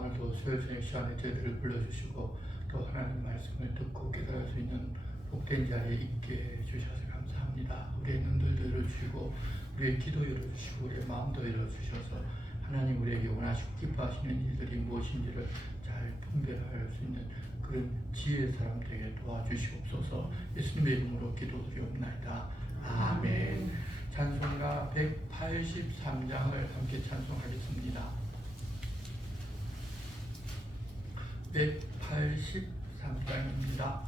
오늘도 수요일 저녁 시간에 저희들을 불러주시고 또 하나님 말씀을 듣고 깨달을 수 있는 복된 자리에 있게 해주셔서 감사합니다. 우리의 눈들도 열어주시고 우리의 기도 열어주시고 우리의 마음도 열어주셔서 하나님 우리에게 원하시고 기뻐하시는 일들이 무엇인지를 잘 분별할 수 있는 그런 지혜의 사람 되게 도와주시옵소서. 예수님의 이름으로 기도드리옵나이다. 아멘. 찬송가 183장을 함께 찬송하겠습니다. 183장입니다.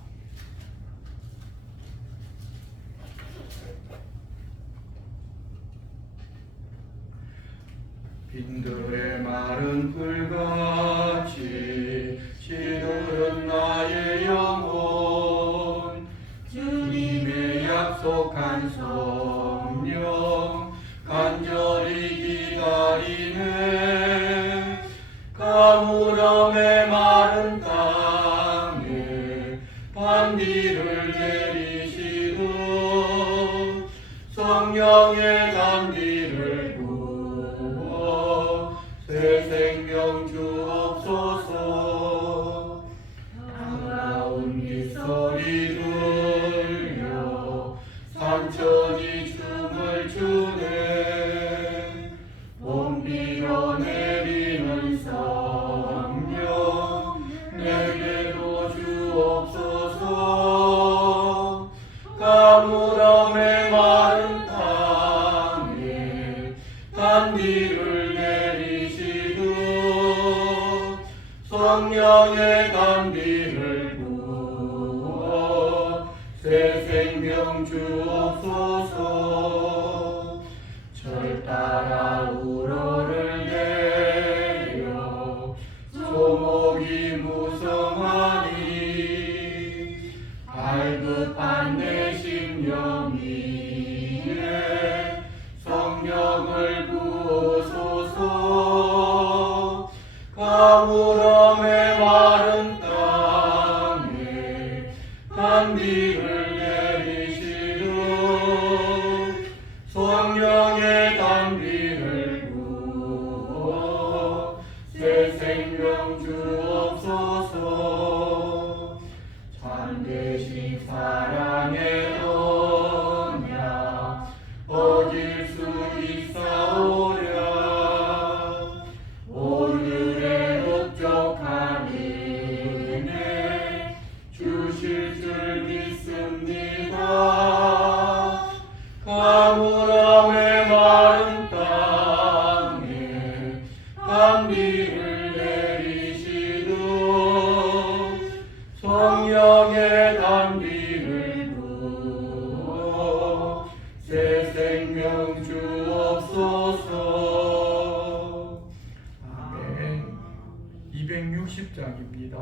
빈들의 마른 풀같이 시들은 나의 영혼 주님의 약속한 성령 간절히 기다리네. 가물음의 마른 땅에 반비를 내리시고 성령의 단비를 부어 새 생명 주옵소서. 반가운 빗소리 들려 산천이 춤을 추네. 봄비로 내리는 성령 내게도 주옵소서. 가물음의 마른 땅에 단비를 내리시고 성령의 단비를 부어 새 생명 주옵소서. 절 따라 우러를 내려 소목이 무성하니 갈급한 내 심령 위에 성령을 부으소서. 가물음의 마른 땅에 단비를 내리시고 성령의 단비를 부어 새 생명 주옵소서. 참되신 사랑의 언약 얻을 수 있사오랴. 오늘의 흡족한 은혜 주실 줄 믿습니다. 가물음의 마른 땅에 단비를 내리시고 성령의 단비를 부어 새 생명 주옵소서. 아멘. 260장입니다.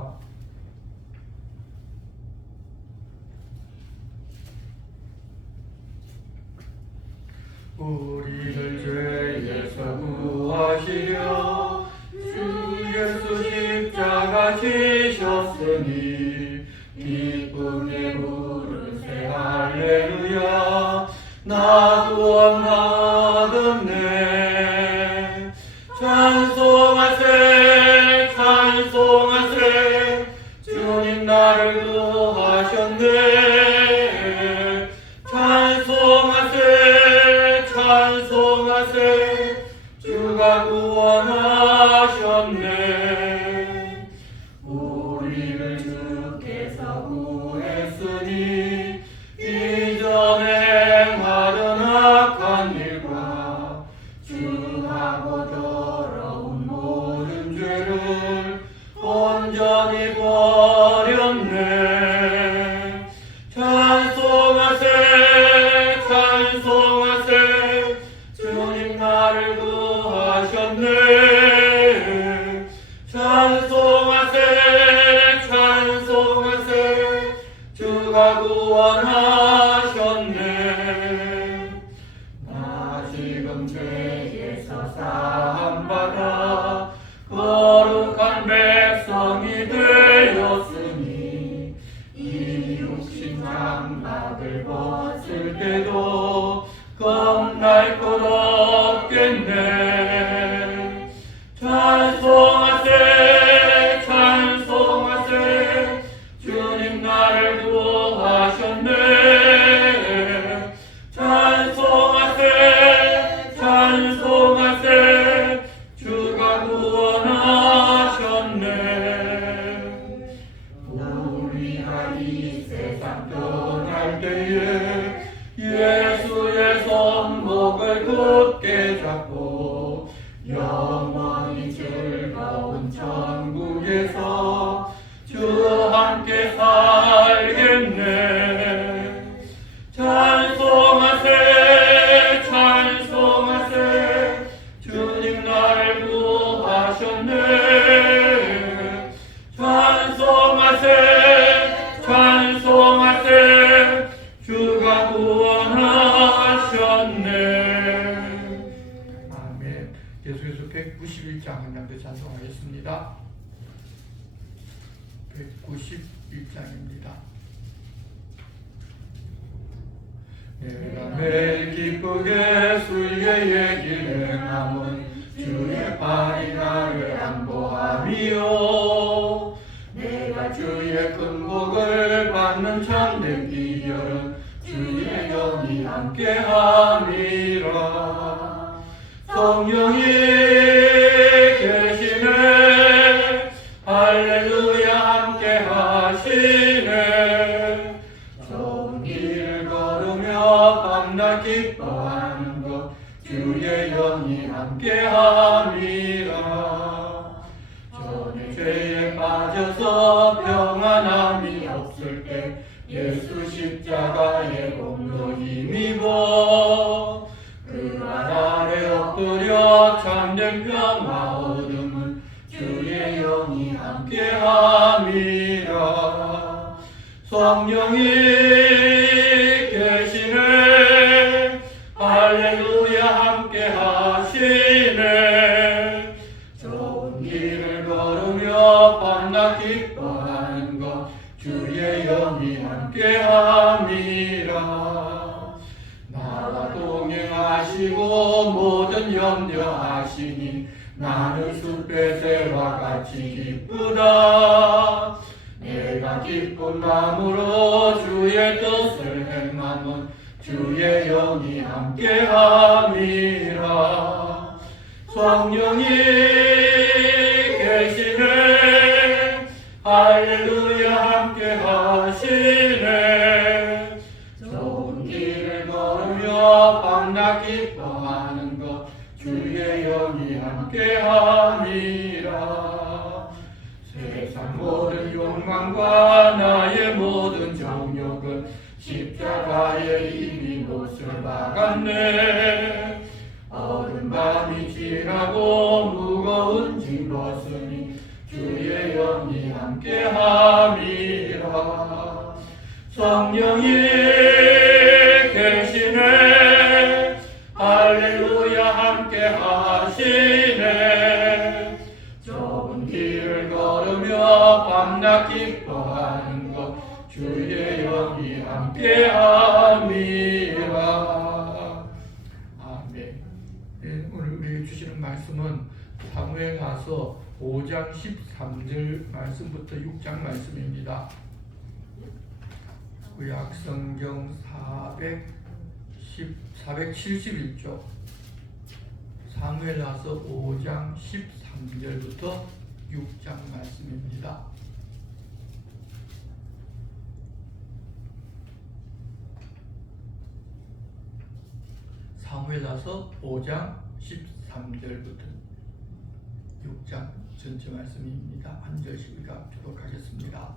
우리를 죄에서 구하시려 주 예수 십자가 지셨으니 기쁨에 부르세 할렐루야. 나 구원 받았네. 찬송하세 찬송하세 주님 나를 구하셨네. 찬송하세 찬송하세 주가 구원하셨네. 우리를 주께서 구했으니 이전에 행하던 악한 일과 주하고 더러운 모든 죄를 온전히 버렸네. 찬송하세 찬송하세 주님 나를 구하셨네. 찬송하세 찬송하세 주가 구원하셨네. 나 지금 죄에서 사함받아 거룩한 백성이 되었으니 찬송하세 찬송하세 주가 구원하셨네. 아멘. 계속해서 191장 한장도 찬송하겠습니다. 191장입니다. 내가 매일 기쁘게 순례의 길 행함은 주의 팔이 나를 안보하며 내가 주의 큰 복을 받는 참된 비결은 주의 영이 함께함이라. 성령이 계시네 할렐루야 함께하시네. 좋은 길을 걸으며 밤낮 기뻐하는 것 주의 영이 함께함이라. 전에 죄에 빠져서 평안함이 없을 때 예수 십자가의 공로 힘입어 그 발 아래 엎드려 참된 평화 얻음은 주의 영이 함께함이라. 성령이 계시네 할렐루야 함께하시네. 좋은 길을 걸으며 밤낮 기뻐하는 것 주의 영이 함께함이라. 나와 동행하시고 모든 염려하시니 나는 숲의 새와 같이 기쁘다. 내가 기쁜 마음으로 주의 뜻을 행함은 주의 영이 함께함이라. 성령이 계시네 할렐루야 함께하시네. 좋은 길을 걸으며 밤낮 기뻐하는 것 주의 영이 함께함이라. 세상 모든 욕망과 나의 모든 정욕은 십자가에 이미 못을 박았네. 어두운 밤이 지나고 무거운 짐 벗으니 주의 영이 함께함이라. 성령이 계시네 할렐루야 함께하시네. 좁은 길을 걸으며 밤낮 기뻐하는 것 주의 영이 함께함이라. 아멘. 네, 오늘 우리에게 주시는 말씀은 사무엘하서 5장 13절 말씀부터 6장 말씀입니다. 구약성경 471쪽 사무엘하서 5장 13절부터 6장 말씀입니다. 사무엘하서 5장 13절부터 6장 전체 말씀입니다. 한 절씩 우리가 교독하겠습니다.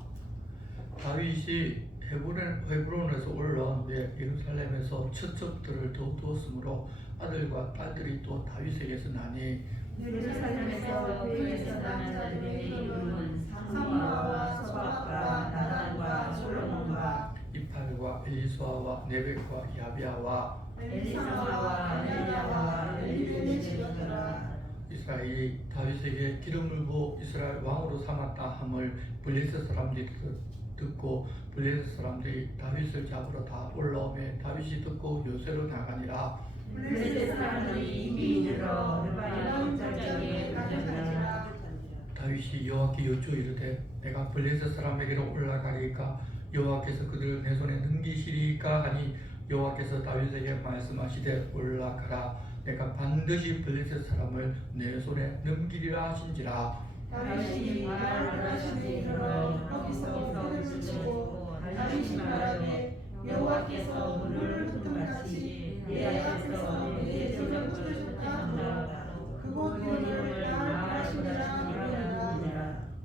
다윗이 헤브론에서 올라온 후에 예루살렘에서 처첩들을 더 두었으므로 아들과 딸들이 또 다윗에게서 나니 예루살렘에서 그에게서 난 자들의 이름은 삼마와 소박과 나단과 솔로몬과 이팔과 엘리수아와 네벡과 야비아와 엘리사와 엘리야와 엘리벨렛이더라. 이스라엘이 다윗에게 기름을 부어 이스라엘 왕으로 삼았다 함을 블레셋 사람들이 듣고 블레셋 사람들이 다윗을 잡으러 다 올라오매 다윗이 듣고 요새로 나가니라. 블레셋 사람들이 이미 이르러 르바임 골짜기에 가득하니라. 다윗이 여호와께 여쭈어 이르되 내가 블레셋 사람에게로 올라가리까 여호와께서 그들을 내 손에 넘기시리까 하니 여호와께서 다윗에게 말씀하시되 올라가라 내가 반드시 블레셋 사람을 내 손에 넘기리라 하신지라. 다윗이 말을 하시니 이르러 거기서 벽을 붙이고 다윗이 말하되 여호와께서 문을 흩음같이 내 앞에서 내 대적을 흩어한다. 그곳 이름을 말하시니라.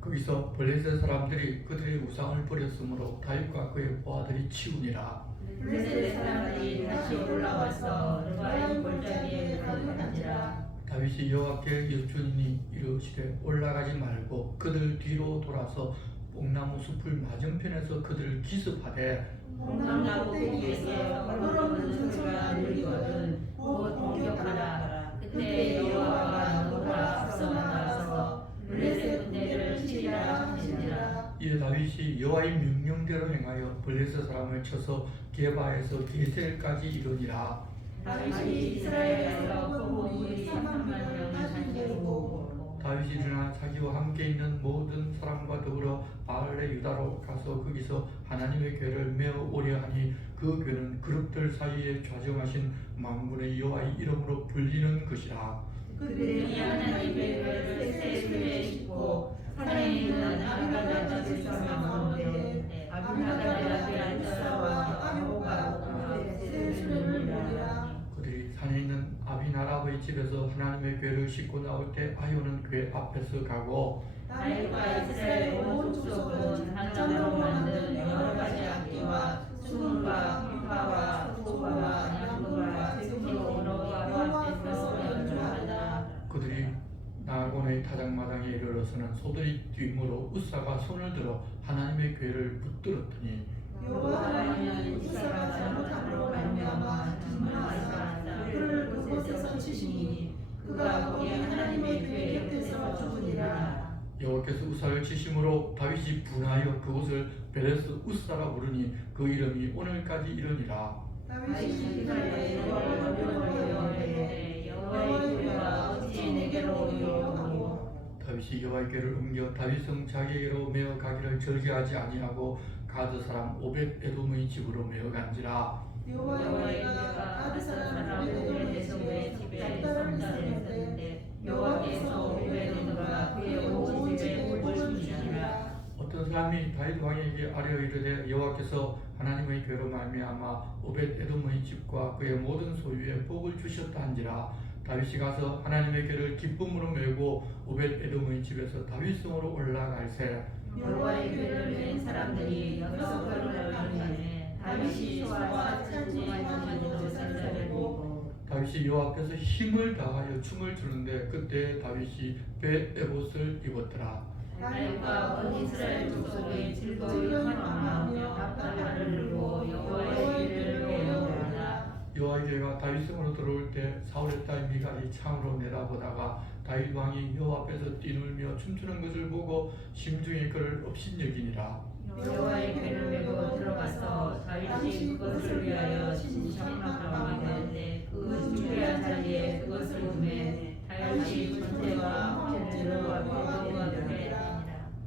거기서 블레셋 사람들이 그들의 우상을 버렸으므로 다윗과 그의 보아들이 치우니라. 블레셋 사람들이 다시 올라와서 르바임 골짜기에 가득하니라. 다윗이 여호와께 여쭈니 이르시되 올라가지 말고 그들 뒤로 돌아서 뽕나무 숲을 맞은편에서 그들을 기습하되 뽕나무 꼭대기에서 걸어오는 소리가 들리거든 곧 공격하라. 그때 여호와가 너보다 앞서 나가서 블레셋 군대를 치리라 하시니라. 이에 다윗이 여호와의 명령대로 행하여 블레셋 사람을 쳐서 게바에서 게셀까지 이르니라. 다윗이 이스라엘에서 포로무리 3만 명을 상대로 다윗이 일어나 자기와 함께 있는 모든 사람과 더불어 바알의 유다로 가서 거기서 하나님의 궤를 메어 오려 하니 그 궤는 그룹들 사이에 좌정하신 만군의 여호와의 이름으로 불리는 것이라. 그들이 하나님의 궤를 쇠쇠에 싣고 산에 있는 아비나답을 사망하는데 아비나답의 아들 이사와 아호가 쇠쇠를 물리라. 그들이 산에 있는 아비나랍의 집에서 하나님의 궤를 싣고 나올 때 아효는 궤 앞에서 가고 다윗과 이스라엘 온 족속은 단장으로 만든 여러 가지 악기와 수문과 비파와 소와 양구와 제수로 여호와 앞에서 연주하다. 그들이 나곤의 타작마당에 이르러서는 소들이 뒤무로 우사가 손을 들어 하나님의 궤를 붙들었더니 여호와는 이사가 잘못함으로 말미암아 진노하사 그를 그곳에서 치시니 그가 거기 하나님의 궤 곁에서 죽으니라. 여호와께서 우사를 치심으로 다윗이 분하여 그곳을 베레스 우사라 부르니 그 이름이 오늘까지 이르니라. 다윗이 이스라엘의 여호와를 어려워하되 여호와의 궤가 어찌 내게로 오리요 하고 다윗이 여호와의 궤를 옮겨 다윗성 자기에게로 메어 가기를 절개하지 아니하고 가드 사람 오벳 에돔의 집으로 메어 간지라. 여호와의 궤가 가드 사람 오벳에돔의 집에 성전되었는데 여호와께서 오벳에돔과 그의 온 집에 복을 주시니라. 어떤 사람이 다윗 왕에게 아뢰어 이르되 여호와께서 하나님의 궤로 말미암아 오벳 에돔의 집과 그의 모든 소유에 복을 주셨다 한지라. 다윗이 가서 하나님의 궤를 기쁨으로 메고 오벳 에돔의 집에서 다윗성으로 올라갈새 여호와의 궤를 맨 사람들이 역석으로 나가니 다윗이 소와 찬송하는 것을 들고 다윗이 여호와 앞에서 힘을 다하여 춤을 추는데 그때 다윗이 베에봇을 입었더라. 다윗과 온 이스라엘 족속이 즐거이 환호하며 앞다리를 들고 여호와의 궤를 메어오르라. 여호와의 궤가 다윗성으로 들어올 때 사울의 딸 미갈이 창으로 내다보다가 다윗 왕이 여호와 앞에서 뛰놀며 춤추는 것을 보고 심중에 그를 업신여기니라. 여호와의 궤를 메고 들어가서 다윗이 그것을 위하여 신청하고 되는데 그 중요한 자리에 그것을 두매 다윗이 군대와 황제들을 앞에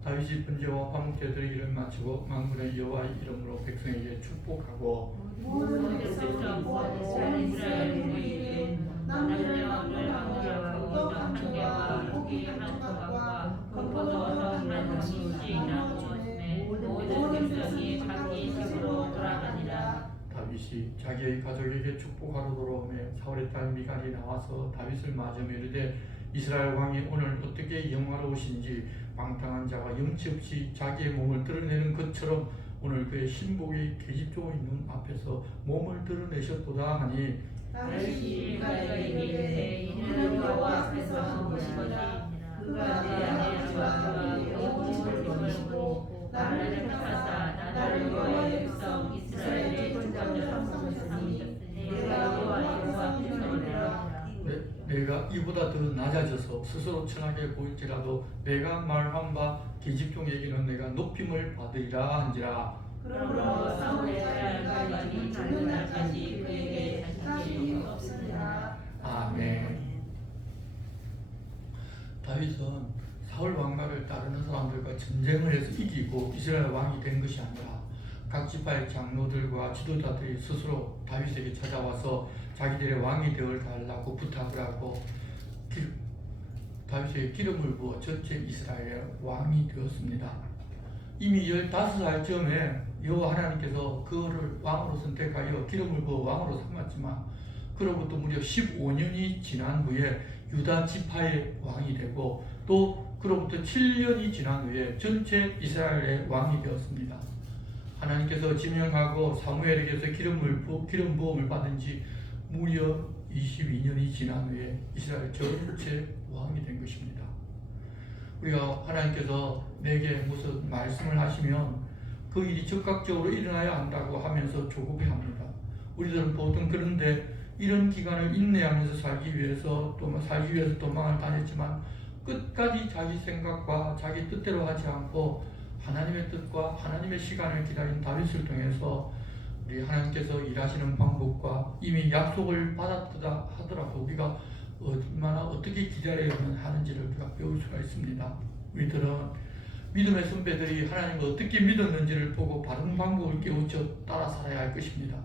다윗이 번제와 화목제들의 일을 마치고 만군의 여호와의 이름으로 백성에게 축복하고 모든 백성과 모든 이스라엘 모이게 남녀 왕과 고기 한 개와 고기 한 조각과 겉포도 한 정씩 나누었음에 모든 백성이 자기 집으로 돌아가니라. 다윗이 자기의 가족에게 축복하러 돌아오매 사울의 딸 미갈이 나와서 다윗을 맞으며 이르되 이스라엘 왕이 오늘 어떻게 영화로우신지 방탕한 자가 영치 없이 자기의 몸을 드러내는 것처럼 오늘 그의 신복의 계집종의 눈 앞에서 몸을 드러내셨도다 하니 다윗이 미갈에게 이르되 이는 여호와 앞에서 한 것이거니와 그가 내 아내와 온 집을 거느리고 나를 택하사 나를 여호와의 백성 이스라엘의 군장을 삼으셨으니 내가 여호와의 앞에서 올라 내가 이보다 더 낮아져서 스스로 천하게 보일지라도 내가 말한 바 계집종에게는 내가 높임을 받으리라 한지라. 그러므로 사울의 딸 미갈이 죽는 날까지 그에게 자식이 없으리라. 아멘. 다윗은 사울 왕가를 따르는 사람들과 전쟁을 해서 이기고 이스라엘 왕이 된 것이 아니라 각 지파의 장로들과 지도자들이 스스로 다윗에게 찾아와서 자기들의 왕이 되어달라고 부탁을 하고 다윗에게 기름을 부어 전체 이스라엘의 왕이 되었습니다. 이미 15살쯤에 여호와 하나님께서 그를 왕으로 선택하여 기름을 부어 왕으로 삼았지만 그로부터 무려 15년이 지난 후에 유다 지파의 왕이 되고 또 그로부터 7년이 지난 후에 전체 이스라엘의 왕이 되었습니다. 하나님께서 지명하고 사무엘에게서 기름 부음을 받은 지 무려 22년이 지난 후에 이스라엘 전체 왕이 된 것입니다. 우리가 하나님께서 내게 무슨 말씀을 하시면 그 일이 즉각적으로 일어나야 한다고 하면서 조급해합니다. 우리들은 보통 그런데 이런 기간을 인내하면서 살기 위해서 도망을 다녔지만 끝까지 자기 생각과 자기 뜻대로 하지 않고 하나님의 뜻과 하나님의 시간을 기다린 다윗을 통해서 우리 하나님께서 일하시는 방법과 이미 약속을 받았다 하더라도 우리가 얼마나 어떻게 기다려야 하는지를 우리가 배울 수가 있습니다. 우리들은 믿음의 선배들이 하나님을 어떻게 믿었는지를 보고 바른 방법을 깨우쳐 따라 살아야 할 것입니다.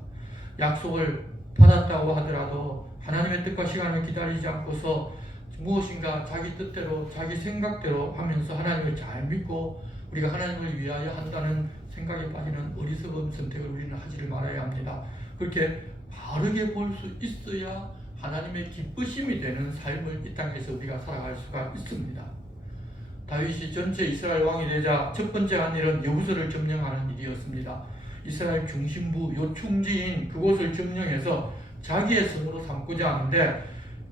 약속을 받았다고 하더라도 하나님의 뜻과 시간을 기다리지 않고서 무엇인가 자기 뜻대로 자기 생각대로 하면서 하나님을 잘 믿고 우리가 하나님을 위하여 한다는 생각에 빠지는 어리석은 선택을 우리는 하지를 말아야 합니다. 그렇게 바르게 볼 수 있어야 하나님의 기쁘심이 되는 삶을 이 땅에서 우리가 살아갈 수가 있습니다. 다윗이 전체 이스라엘 왕이 되자 첫 번째 한 일은 여부서를 점령하는 일이었습니다. 이스라엘 중심부 요충지인 그곳을 점령해서 자기의 성으로 삼고자 하는데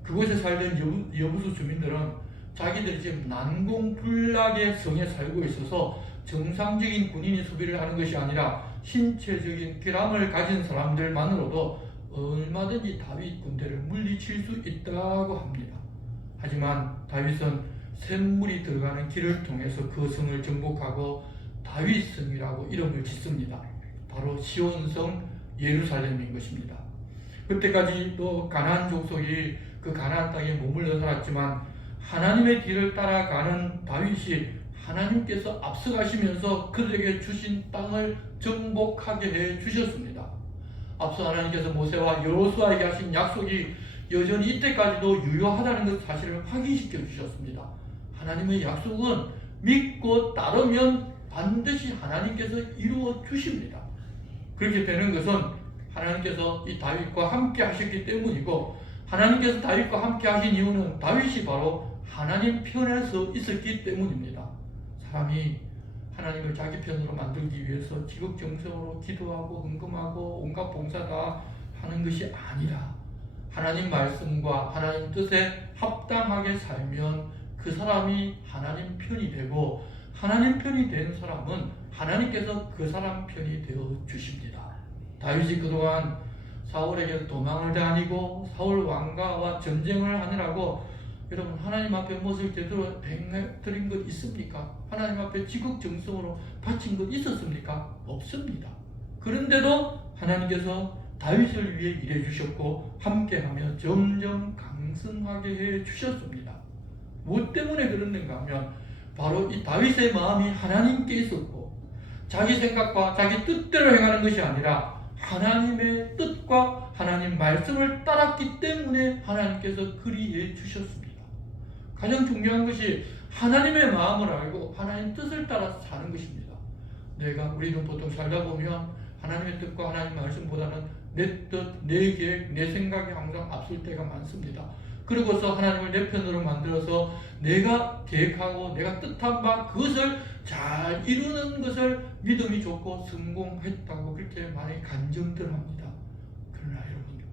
그곳에 살던 여부수 주민들은 자기들이 지금 난공불락의 성에 살고 있어서 정상적인 군인이 수비를 하는 것이 아니라 신체적인 결함을 가진 사람들만으로도 얼마든지 다윗 군대를 물리칠 수 있다고 합니다. 하지만 다윗은 샘물이 들어가는 길을 통해서 그 성을 정복하고 다윗성이라고 이름을 짓습니다. 바로 시온성 예루살렘인 것입니다. 그때까지 또 가나안 족속이 그 가나안 땅에 머물러 살았지만 하나님의 길을 따라가는 다윗이 하나님께서 앞서가시면서 그들에게 주신 땅을 정복하게 해 주셨습니다. 앞서 하나님께서 모세와 여호수아에게 하신 약속이 여전히 이때까지도 유효하다는 것 사실을 확인시켜 주셨습니다. 하나님의 약속은 믿고 따르면 반드시 하나님께서 이루어 주십니다. 그렇게 되는 것은 하나님께서 이 다윗과 함께 하셨기 때문이고 하나님께서 다윗과 함께 하신 이유는 다윗이 바로 하나님 편에 서 있었기 때문입니다. 사람이 하나님을 자기 편으로 만들기 위해서 지극정성으로 기도하고 헌금하고 온갖 봉사 다 하는 것이 아니라 하나님 말씀과 하나님 뜻에 합당하게 살면 그 사람이 하나님 편이 되고 하나님 편이 된 사람은 하나님께서 그 사람 편이 되어 주십니다. 다윗이 그동안 사울에게 도망을 다니고 사울 왕가와 전쟁을 하느라고 여러분 하나님 앞에 무엇을 제대로 행해드린 것 있습니까? 하나님 앞에 지극정성으로 바친 것 있었습니까? 없습니다. 그런데도 하나님께서 다윗을 위해 일해 주셨고 함께하며 점점 강성하게 해 주셨습니다. 무엇 때문에 그랬는가 하면 바로 이 다윗의 마음이 하나님께 있었고 자기 생각과 자기 뜻대로 행하는 것이 아니라 하나님의 뜻과 하나님 말씀을 따랐기 때문에 하나님께서 그리해 주셨습니다. 가장 중요한 것이 하나님의 마음을 알고 하나님 뜻을 따라서 사는 것입니다. 우리는 보통 살다 보면 하나님의 뜻과 하나님 말씀보다는 내 뜻, 내 계획, 내 생각이 항상 앞설 때가 많습니다. 그러고서 하나님을 내 편으로 만들어서 내가 계획하고 내가 뜻한 바 그것을 잘 이루는 것을 믿음이 좋고 성공했다고 그렇게 많이 간증들 합니다. 그러나 여러분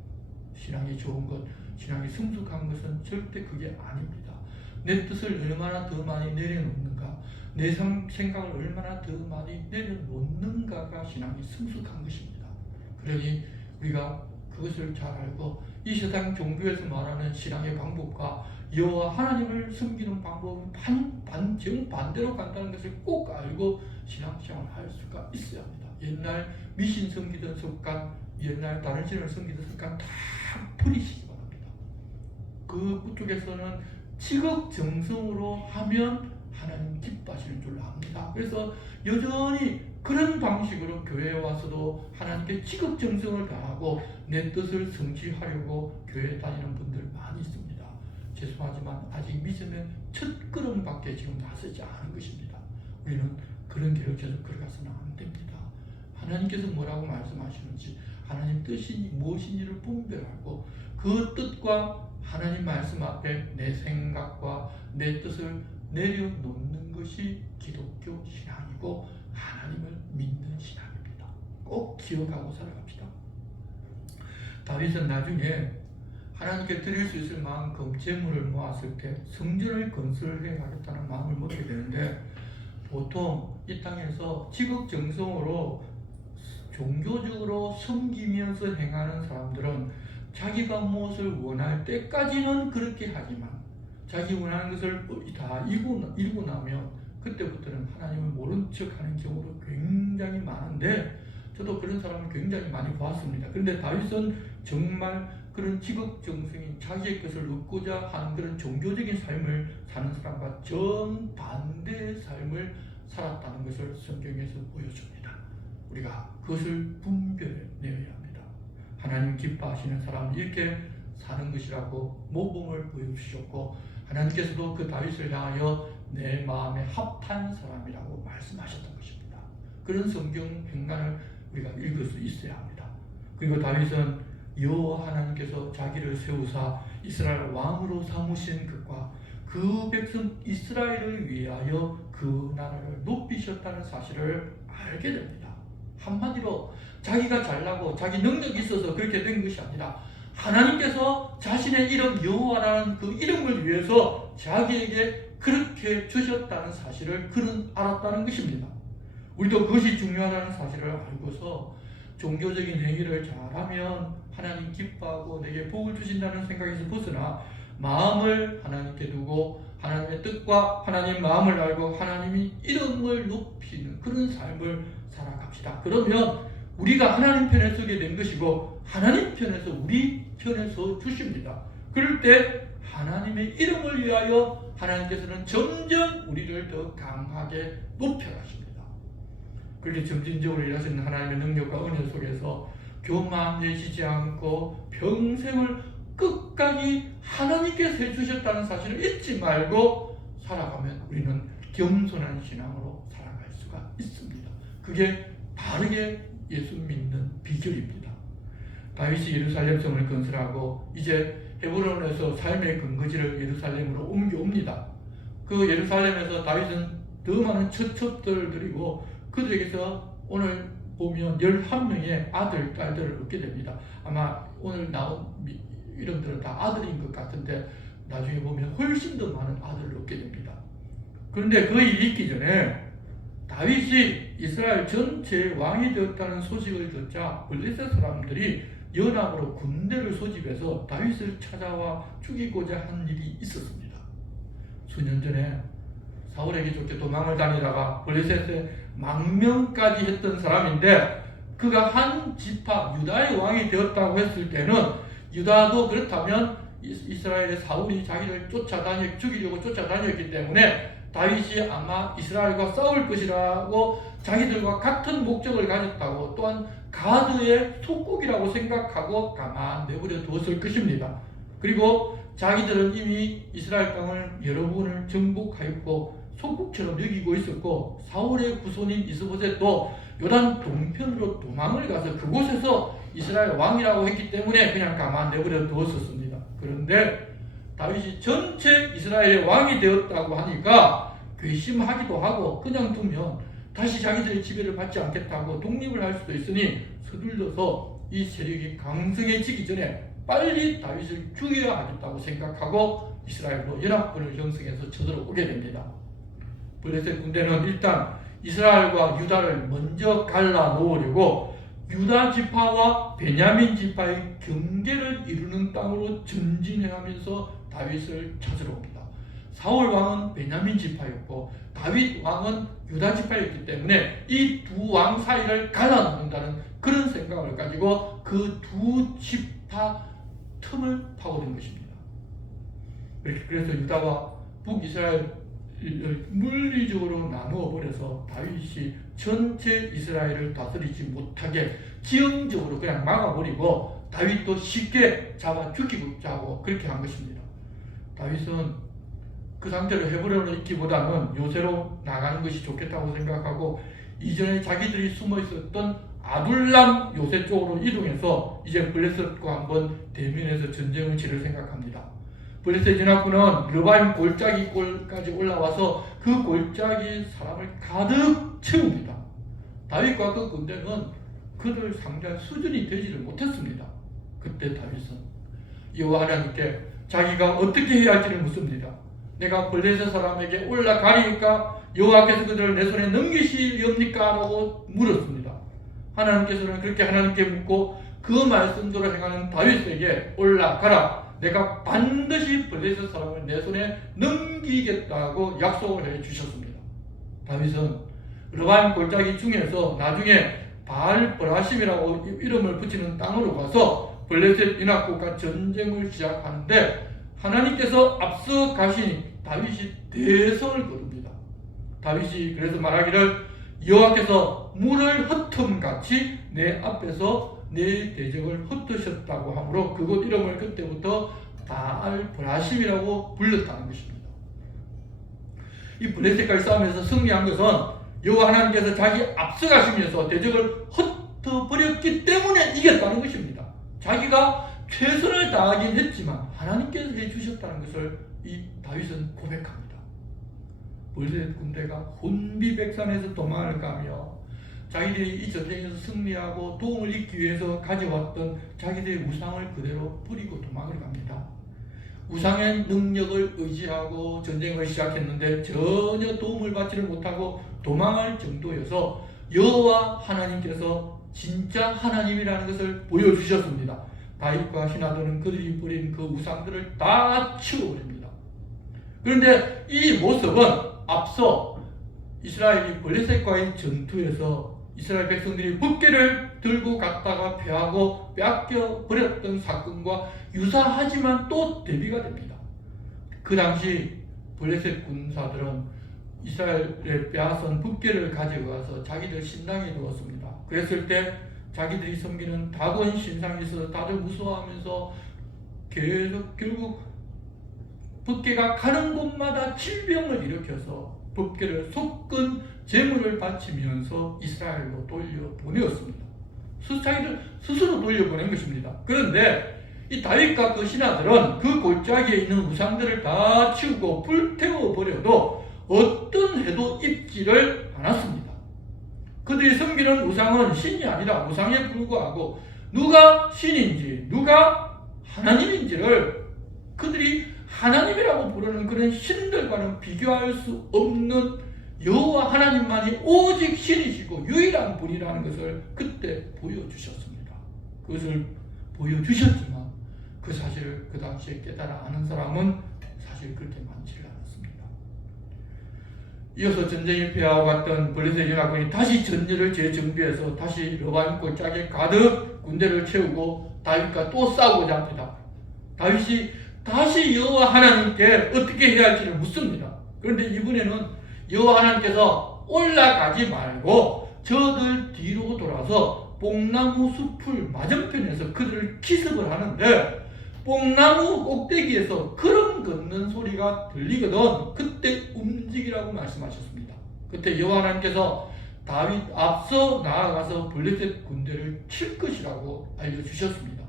신앙이 좋은 것, 신앙이 성숙한 것은 절대 그게 아닙니다. 내 뜻을 얼마나 더 많이 내려놓는가, 내 생각을 얼마나 더 많이 내려놓는가가 신앙이 성숙한 것입니다. 그러니 우리가 그것을 잘 알고 이 세상 종교에서 말하는 신앙의 방법과 여호와 하나님을 섬기는 방법은 정반대로 간다는 것을 꼭 알고 신앙생활을 할 수가 있어야 합니다. 옛날 미신 섬기던 습관, 옛날 다른 신을 섬기던 습관 다 버리시기 바랍니다. 그쪽에서는 지극정성으로 하면 하나님 기뻐하시는 줄로 압니다. 그래서 여전히 그런 방식으로 교회에 와서도 하나님께 지극정성을 다하고 내 뜻을 성취하려고 교회에 다니는 분들 많이 있습니다. 죄송하지만 아직 믿음의 첫걸음밖에 지금 나서지 않은 것입니다. 우리는 그런 길을 계속 걸어가서는 안 됩니다. 하나님께서 뭐라고 말씀하시는지 하나님 뜻이 무엇인지를 분별하고 그 뜻과 하나님 말씀 앞에 내 생각과 내 뜻을 내려놓는 것이 기독교 신앙이고 하나님을 믿는 신앙입니다. 꼭 기억하고 살아갑시다. 다윗은 나중에 하나님께 드릴 수 있을 만큼 재물을 모았을 때 성전을 건설해 가겠다는 마음을 먹게 되는데 보통 이 땅에서 지극정성으로 종교적으로 섬기면서 행하는 사람들은 자기가 무엇을 원할 때까지는 그렇게 하지만 자기 원하는 것을 다 이루고 나면 그때부터는 하나님을 모른 척하는 경우도 굉장히 많은데 저도 그런 사람을 굉장히 많이 보았습니다. 그런데 다윗은 정말 그런 지극정성인 자기의 것을 얻고자 하는 그런 종교적인 삶을 사는 사람과 정반대의 삶을 살았다는 것을 성경에서 보여줍니다. 우리가 그것을 분별해내어야 합니다. 하나님 기뻐하시는 사람은 이렇게 사는 것이라고 모범을 보여주셨고 하나님께서도 그 다윗을 향하여 내 마음에 합한 사람이라고 말씀하셨던 것입니다. 그런 성경 행간을 우리가 읽을 수 있어야 합니다. 그리고 다윗은 여호와 하나님께서 자기를 세우사 이스라엘 왕으로 삼으신 것과 그 백성 이스라엘을 위하여 그 나라를 높이셨다는 사실을 알게 됩니다. 한마디로 자기가 잘나고 자기 능력이 있어서 그렇게 된 것이 아니라 하나님께서 자신의 이름 여호와라는 그 이름을 위해서 자기에게 그렇게 주셨다는 사실을 그는 알았다는 것입니다. 우리도 그것이 중요하다는 사실을 알고서 종교적인 행위를 잘하면 하나님 기뻐하고 내게 복을 주신다는 생각에서 벗어나 마음을 하나님께 두고 하나님의 뜻과 하나님 마음을 알고 하나님이 이름을 높이는 그런 삶을 살아갑시다. 그러면 우리가 하나님 편에 서게 된 것이고 하나님 편에서 우리 편에 서 주십니다. 그럴 때 하나님의 이름을 위하여 하나님께서는 점점 우리를 더 강하게 높여가십니다. 그렇게 점진적으로 일하시는 하나님의 능력과 은혜 속에서 교만해지지 않고 평생을 끝까지 하나님께서 해주셨다는 사실을 잊지 말고 살아가면 우리는 겸손한 신앙으로 살아갈 수가 있습니다. 그게 바르게 예수 믿는 비결입니다. 다윗이 예루살렘 성을 건설하고 이제 헤브론에서 삶의 근거지를 예루살렘으로 옮겨옵니다. 그 예루살렘에서 다윗은 더 많은 처첩들을 드리고 그들에게서 오늘 보면 11명의 아들, 딸들을 얻게 됩니다. 아마 오늘 나온 이름들은 다 아들인 것 같은데 나중에 보면 훨씬 더 많은 아들을 얻게 됩니다. 그런데 그 일이 있기 전에 다윗이 이스라엘 전체의 왕이 되었다는 소식을 듣자 블레셋 사람들이 연합으로 군대를 소집해서 다윗을 찾아와 죽이고자 한 일이 있었습니다. 수년 전에 사울에게 쫓겨 도망을 다니다가 블레셋에 망명까지 했던 사람인데 그가 한 지파 유다의 왕이 되었다고 했을 때는 유다도 그렇다면 이스라엘의 사울이 자기를 죽이려고 쫓아다녔기 때문에 다윗이 아마 이스라엘과 싸울 것이라고 자기들과 같은 목적을 가졌다고 또한 가드의 속국이라고 생각하고 가만 내버려 두었을 것입니다. 그리고 자기들은 이미 이스라엘 땅을 여러 번을 정복하였고 속국처럼 여기고 있었고 사울의 후손인 이스보셋도 요단 동편으로 도망을 가서 그곳에서 이스라엘 왕이라고 했기 때문에 그냥 가만 내버려 두었었습니다. 그런데 다윗이 전체 이스라엘의 왕이 되었다고 하니까 괘씸하기도 하고 그냥 두면 다시 자기들의 지배를 받지 않겠다고 독립을 할 수도 있으니 서둘러서 이 세력이 강성해지기 전에 빨리 다윗을 죽여야 하겠다고 생각하고 이스라엘로 연합군을 형성해서 쳐들어오게 됩니다. 블레셋 군대는 일단 이스라엘과 유다를 먼저 갈라놓으려고 유다 지파와 베냐민 지파의 경계를 이루는 땅으로 전진해가면서 다윗을 찾으러 옵니다. 사울 왕은 베냐민 지파였고 다윗 왕은 유다 지파였기 때문에 이 두 왕 사이를 갈라놓는다는 그런 생각을 가지고 그 두 지파 틈을 파고든 것입니다. 그래서 유다와 북이스라엘 물리적으로 나누어 버려서 다윗이 전체 이스라엘을 다스리지 못하게 지형적으로 그냥 막아버리고 다윗도 쉽게 잡아 죽이고자 하고 그렇게 한 것입니다. 다윗은 그 상태로 헤브론으로 있기보다는 요새로 나가는 것이 좋겠다고 생각하고 이전에 자기들이 숨어 있었던 아둘람 요새 쪽으로 이동해서 이제 블레셋과 한번 대면해서 전쟁을 치를 생각합니다. 블레셋 연합군은 르바임 골짜기골까지 올라와서 그 골짜기 사람을 가득 채웁니다. 다윗과 그 군대는 그들 상대할 수준이 되지를 못했습니다. 그때 다윗은 여호와 하나님께 자기가 어떻게 해야 할지를 묻습니다. 내가 블레셋 사람에게 올라가리니까 여호와께서 그들을 내 손에 넘기시렵니까? 라고 물었습니다. 하나님께서는 그렇게 하나님께 묻고 그 말씀대로 행하는 다윗에게 올라가라. 내가 반드시 블레셋 사람을 내 손에 넘기겠다고 약속을 해 주셨습니다. 다윗은 르바임 골짜기 중에서 나중에 바알 브라심이라고 이름을 붙이는 땅으로 가서 블레셋 연합국과 전쟁을 시작하는데 하나님께서 앞서 가시니 다윗이 대성을 거둡니다. 다윗이 그래서 말하기를 여호와께서 물을 흩음같이 내 앞에서 내 대적을 흩으셨다고 하므로 그곳 이름을 그때부터 바알 브라심이라고 불렀다는 것입니다. 이 블레셋과의 싸움에서 승리한 것은 여호와 하나님께서 자기 앞서가시면서 대적을 흩어버렸기 때문에 이겼다는 것입니다. 자기가 최선을 다하긴 했지만 하나님께서 해주셨다는 것을 이 다윗은 고백합니다. 블레셋 군대가 혼비백산에서 도망을 가며 자기들이 이 전쟁에서 승리하고 도움을 잇기 위해서 가져왔던 자기들의 우상을 그대로 뿌리고 도망을 갑니다. 우상의 능력을 의지하고 전쟁을 시작했는데 전혀 도움을 받지를 못하고 도망할 정도여서 여호와 하나님께서 진짜 하나님이라는 것을 보여주셨습니다. 다윗과 시나도는 그들이 뿌린 그 우상들을 다 치워버립니다. 그런데 이 모습은 앞서 이스라엘이 블레셋과의 전투에서 이스라엘 백성들이 붓개를 들고 갔다가 패하고 뺏겨버렸던 사건과 유사하지만 또 대비가 됩니다. 그 당시 블레셋 군사들은 이스라엘에 빼앗은 붓개를 가져가서 자기들 신당에 두었습니다. 그랬을 때 자기들이 섬기는 다곤 신상에 있어서 다들 무서워하면서 계속 결국 붓개가 가는 곳마다 질병을 일으켜서 붓개를 섞은 제물을 바치면서 이스라엘로 돌려보내었습니다. 자기들 스스로 돌려보낸 것입니다. 그런데 이 다윗과 그 신하들은 그 골짜기에 있는 우상들을 다 치우고 불태워버려도 어떤 해도 입지를 않았습니다. 그들이 섬기는 우상은 신이 아니라 우상에 불과하고 누가 신인지 누가 하나님인지를 그들이 하나님이라고 부르는 그런 신들과는 비교할 수 없는 여호와 하나님만이 오직 신이시고 유일한 분이라는 것을 그때 보여주셨습니다. 그것을 보여주셨지만 그 사실을 그 당시에 깨달아 아는 사람은 사실 그렇게 많지를 않았습니다. 이어서 전쟁에 패하고 갔던 블레셋 연합군이 다시 전열을 재정비해서 다시 르바임 골짜기에 가득 군대를 채우고 다윗과 또 싸우고자 합니다. 다윗이 다시 여호와 하나님께 어떻게 해야 할지를 묻습니다. 그런데 이번에는 여호와 하나님께서 올라가지 말고 저들 뒤로 돌아서 뽕나무 숲을 맞은편에서 그들을 기습을 하는데 뽕나무 꼭대기에서 걸음 걷는 소리가 들리거든 그때 움직이라고 말씀하셨습니다. 그때 여호와 하나님께서 다윗 앞서 나아가서 블레셋 군대를 칠 것이라고 알려주셨습니다.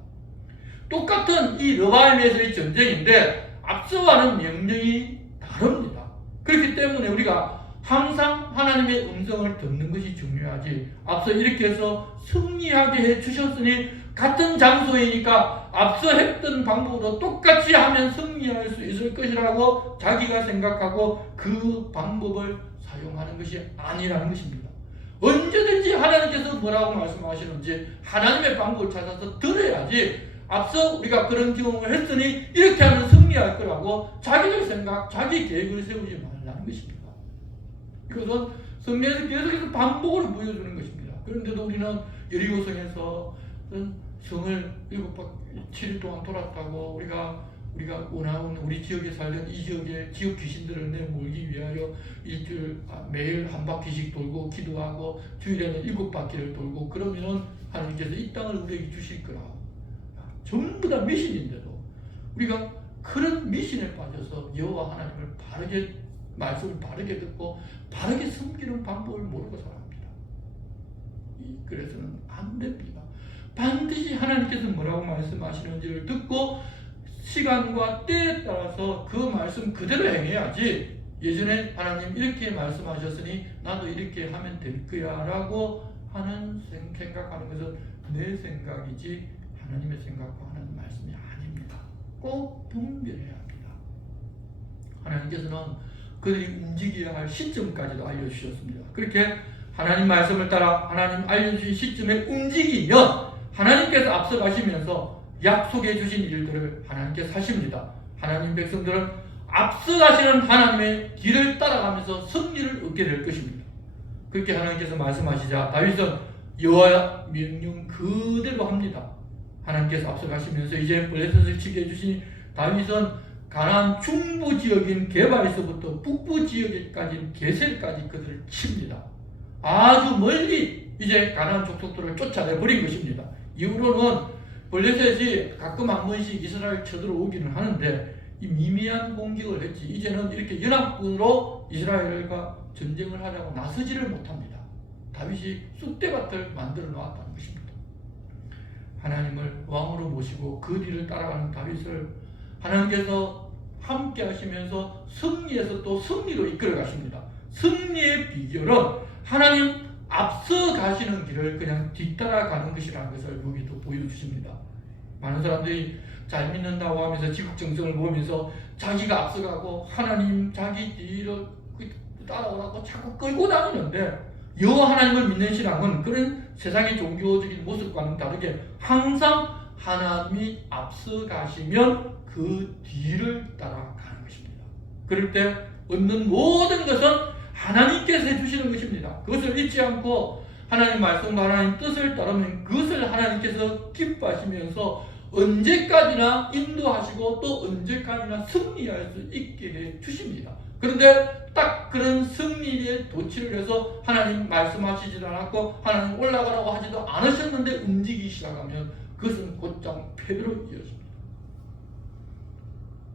똑같은 이 르바임에서의 전쟁인데 앞서가는 명령이 다릅니다. 그렇기 때문에 우리가 항상 하나님의 음성을 듣는 것이 중요하지 앞서 이렇게 해서 승리하게 해주셨으니 같은 장소이니까 앞서 했던 방법으로 똑같이 하면 승리할 수 있을 것이라고 자기가 생각하고 그 방법을 사용하는 것이 아니라는 것입니다. 언제든지 하나님께서 뭐라고 말씀하시는지 하나님의 방법을 찾아서 들어야지 앞서 우리가 그런 경험을 했으니 이렇게 하면 승리할 거라고 자기들 생각, 자기 계획을 세우지 말라는 것입니다. 이것은 성경에서 계속해서 반복으로 보여주는 것입니다. 그런데도 우리는 여리고성에서 성을 7일 동안 돌았다고 우리가 원하는 우리 지역에 살던 이 지역의 지역 귀신들을 내몰기 위하여 매일 한 바퀴씩 돌고 기도하고 주일에는 7바퀴를 돌고 그러면은 하나님께서 이 땅을 우리에게 주실 거라. 전부 다 미신인데도 우리가 그런 미신에 빠져서 여호와 하나님을 바르게 말씀을 바르게 듣고 바르게 섬기는 방법을 모르고 살아갑니다. 그래서는 안 됩니다. 반드시 하나님께서 뭐라고 말씀하시는지를 듣고 시간과 때에 따라서 그 말씀 그대로 행해야지 예전에 하나님 이렇게 말씀하셨으니 나도 이렇게 하면 될 거야 라고 하는 생각하는 것은 내 생각이지 하나님의 생각과 하는 말씀이 아닙니다. 꼭 분별해야 합니다. 하나님께서는 그들이 움직여야 할 시점까지도 알려주셨습니다. 그렇게 하나님 말씀을 따라 하나님 알려주신 시점에 움직이면 하나님께서 앞서가시면서 약속해 주신 일들을 하나님께서 하십니다. 하나님 백성들은 앞서가시는 하나님의 길을 따라가면서 승리를 얻게 될 것입니다. 그렇게 하나님께서 말씀하시자 다윗은 여호와 명령 그대로 합니다. 하나님께서 앞서가시면서 이제 블레셋을 치게 해주신 다윗은 가나안 중부 지역인 게바에서부터 북부 지역까지 게셀까지 그들을 칩니다. 아주 멀리 이제 가나안 족속들을 쫓아내 버린 것입니다. 이후로는 블레셋이 가끔 한 번씩 이스라엘 쳐들어오기는 하는데 이 미미한 공격을 했지 이제는 이렇게 연합군으로 이스라엘과 전쟁을 하려고 나서지를 못합니다. 다윗이 쑥대밭을 만들어 놓았다는 것입니다. 하나님을 왕으로 모시고 그 뒤를 따라가는 다윗을 하나님께서 함께 하시면서 승리에서 또 승리로 이끌어 가십니다. 승리의 비결은 하나님 앞서 가시는 길을 그냥 뒤따라가는 것이라는 것을 여기도 보여주십니다. 많은 사람들이 잘 믿는다고 하면서 지국정성을 보면서 자기가 앞서가고 하나님 자기 뒤를 따라오라고 자꾸 끌고 다니는데 여호와 하나님을 믿는 신앙은 그런 세상의 종교적인 모습과는 다르게 항상 하나님이 앞서 가시면 그 뒤를 따라가는 것입니다. 그럴 때 얻는 모든 것은 하나님께서 해주시는 것입니다. 그것을 잊지 않고 하나님 말씀과 하나님 뜻을 따르면 그것을 하나님께서 기뻐하시면서 언제까지나 인도하시고 또 언제까지나 승리할 수 있게 해 주십니다. 그런데 딱 그런 승리에 도취를 해서 하나님 말씀하시지도 않았고 하나님 올라가라고 하지도 않으셨는데 움직이기 시작하면 그것은 곧장 패배로 이어집니다.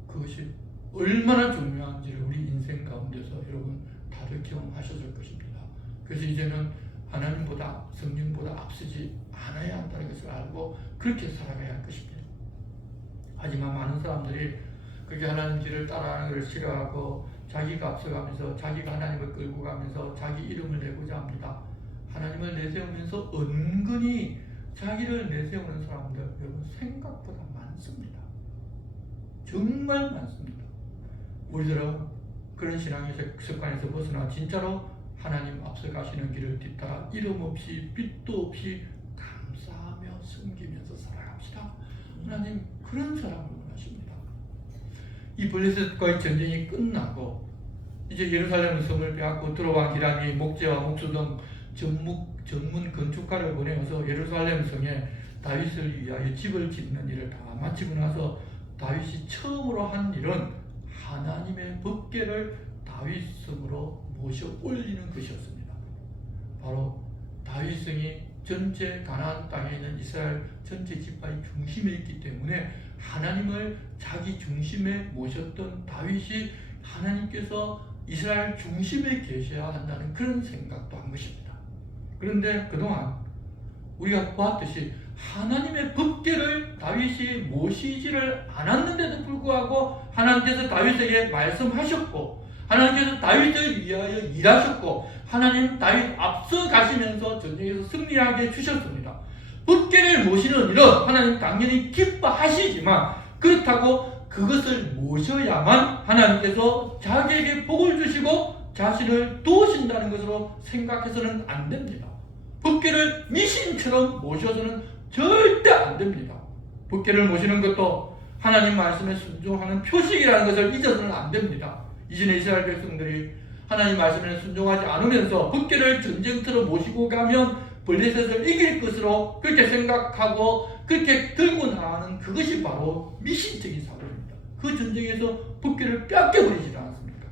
그것이 얼마나 중요한지를 우리 인생 가운데서 여러분 다들 경험하셨을 것입니다. 그래서 이제는 하나님보다 성령보다 앞서지 않아야 한다는 것을 알고 그렇게 살아가야 할 것입니다. 하지만 많은 사람들이 그렇게 하나님 길을 따라가는 것을 싫어하고 자기가 앞서가면서 자기가 하나님을 끌고 가면서 자기 이름을 내고자 합니다. 하나님을 내세우면서 은근히 자기를 내세우는 사람들 여러분 생각보다 많습니다. 정말 많습니다. 우리들은 그런 신앙의 습관에서 벗어나 진짜로 하나님 앞서 가시는 길을 뒤따라 이름 없이 빛도 없이 감사하며 섬기면서 살아갑시다. 하나님 그런 사람을 원하십니다. 이 블레셋과의 전쟁이 끝나고 이제 예루살렘 성을 빼앗고 들어간 기람이 목재와 목수 등 전문 건축가를 보내어서 예루살렘 성에 다윗을 위하여 집을 짓는 일을 다 마치고 나서 다윗이 처음으로 한 일은 하나님의 법궤를 다윗 성으로 모셔 올리는 것이었습니다. 바로 다윗 성이 전체 가나안 땅에 있는 이스라엘 전체 지파의 중심에 있기 때문에 하나님을 자기 중심에 모셨던 다윗이 하나님께서 이스라엘 중심에 계셔야 한다는 그런 생각도 한 것입니다. 그런데 그동안 우리가 보았듯이 하나님의 법궤를 다윗이 모시지를 않았는데도 불구하고 하나님께서 다윗에게 말씀하셨고 하나님께서 다윗을 위하여 일하셨고 하나님 다윗 앞서 가시면서 전쟁에서 승리하게 해주셨습니다. 법궤를 모시는 일은 하나님 당연히 기뻐하시지만 그렇다고 그것을 모셔야만 하나님께서 자기에게 복을 주시고 자신을 도우신다는 것으로 생각해서는 안 됩니다. 법궤를 미신처럼 모셔서는 절대 안 됩니다. 법궤를 모시는 것도 하나님 말씀에 순종하는 표식이라는 것을 잊어서는 안 됩니다. 이전에 이스라엘 백성들이 하나님 말씀에 순종하지 않으면서 법궤를 전쟁터로 모시고 가면 블레셋을 이길 것으로 그렇게 생각하고 그렇게 들고 나가는 그것이 바로 미신적인 사고입니다. 그 전쟁에서 법궤를 뺏겨버리지 않았습니까?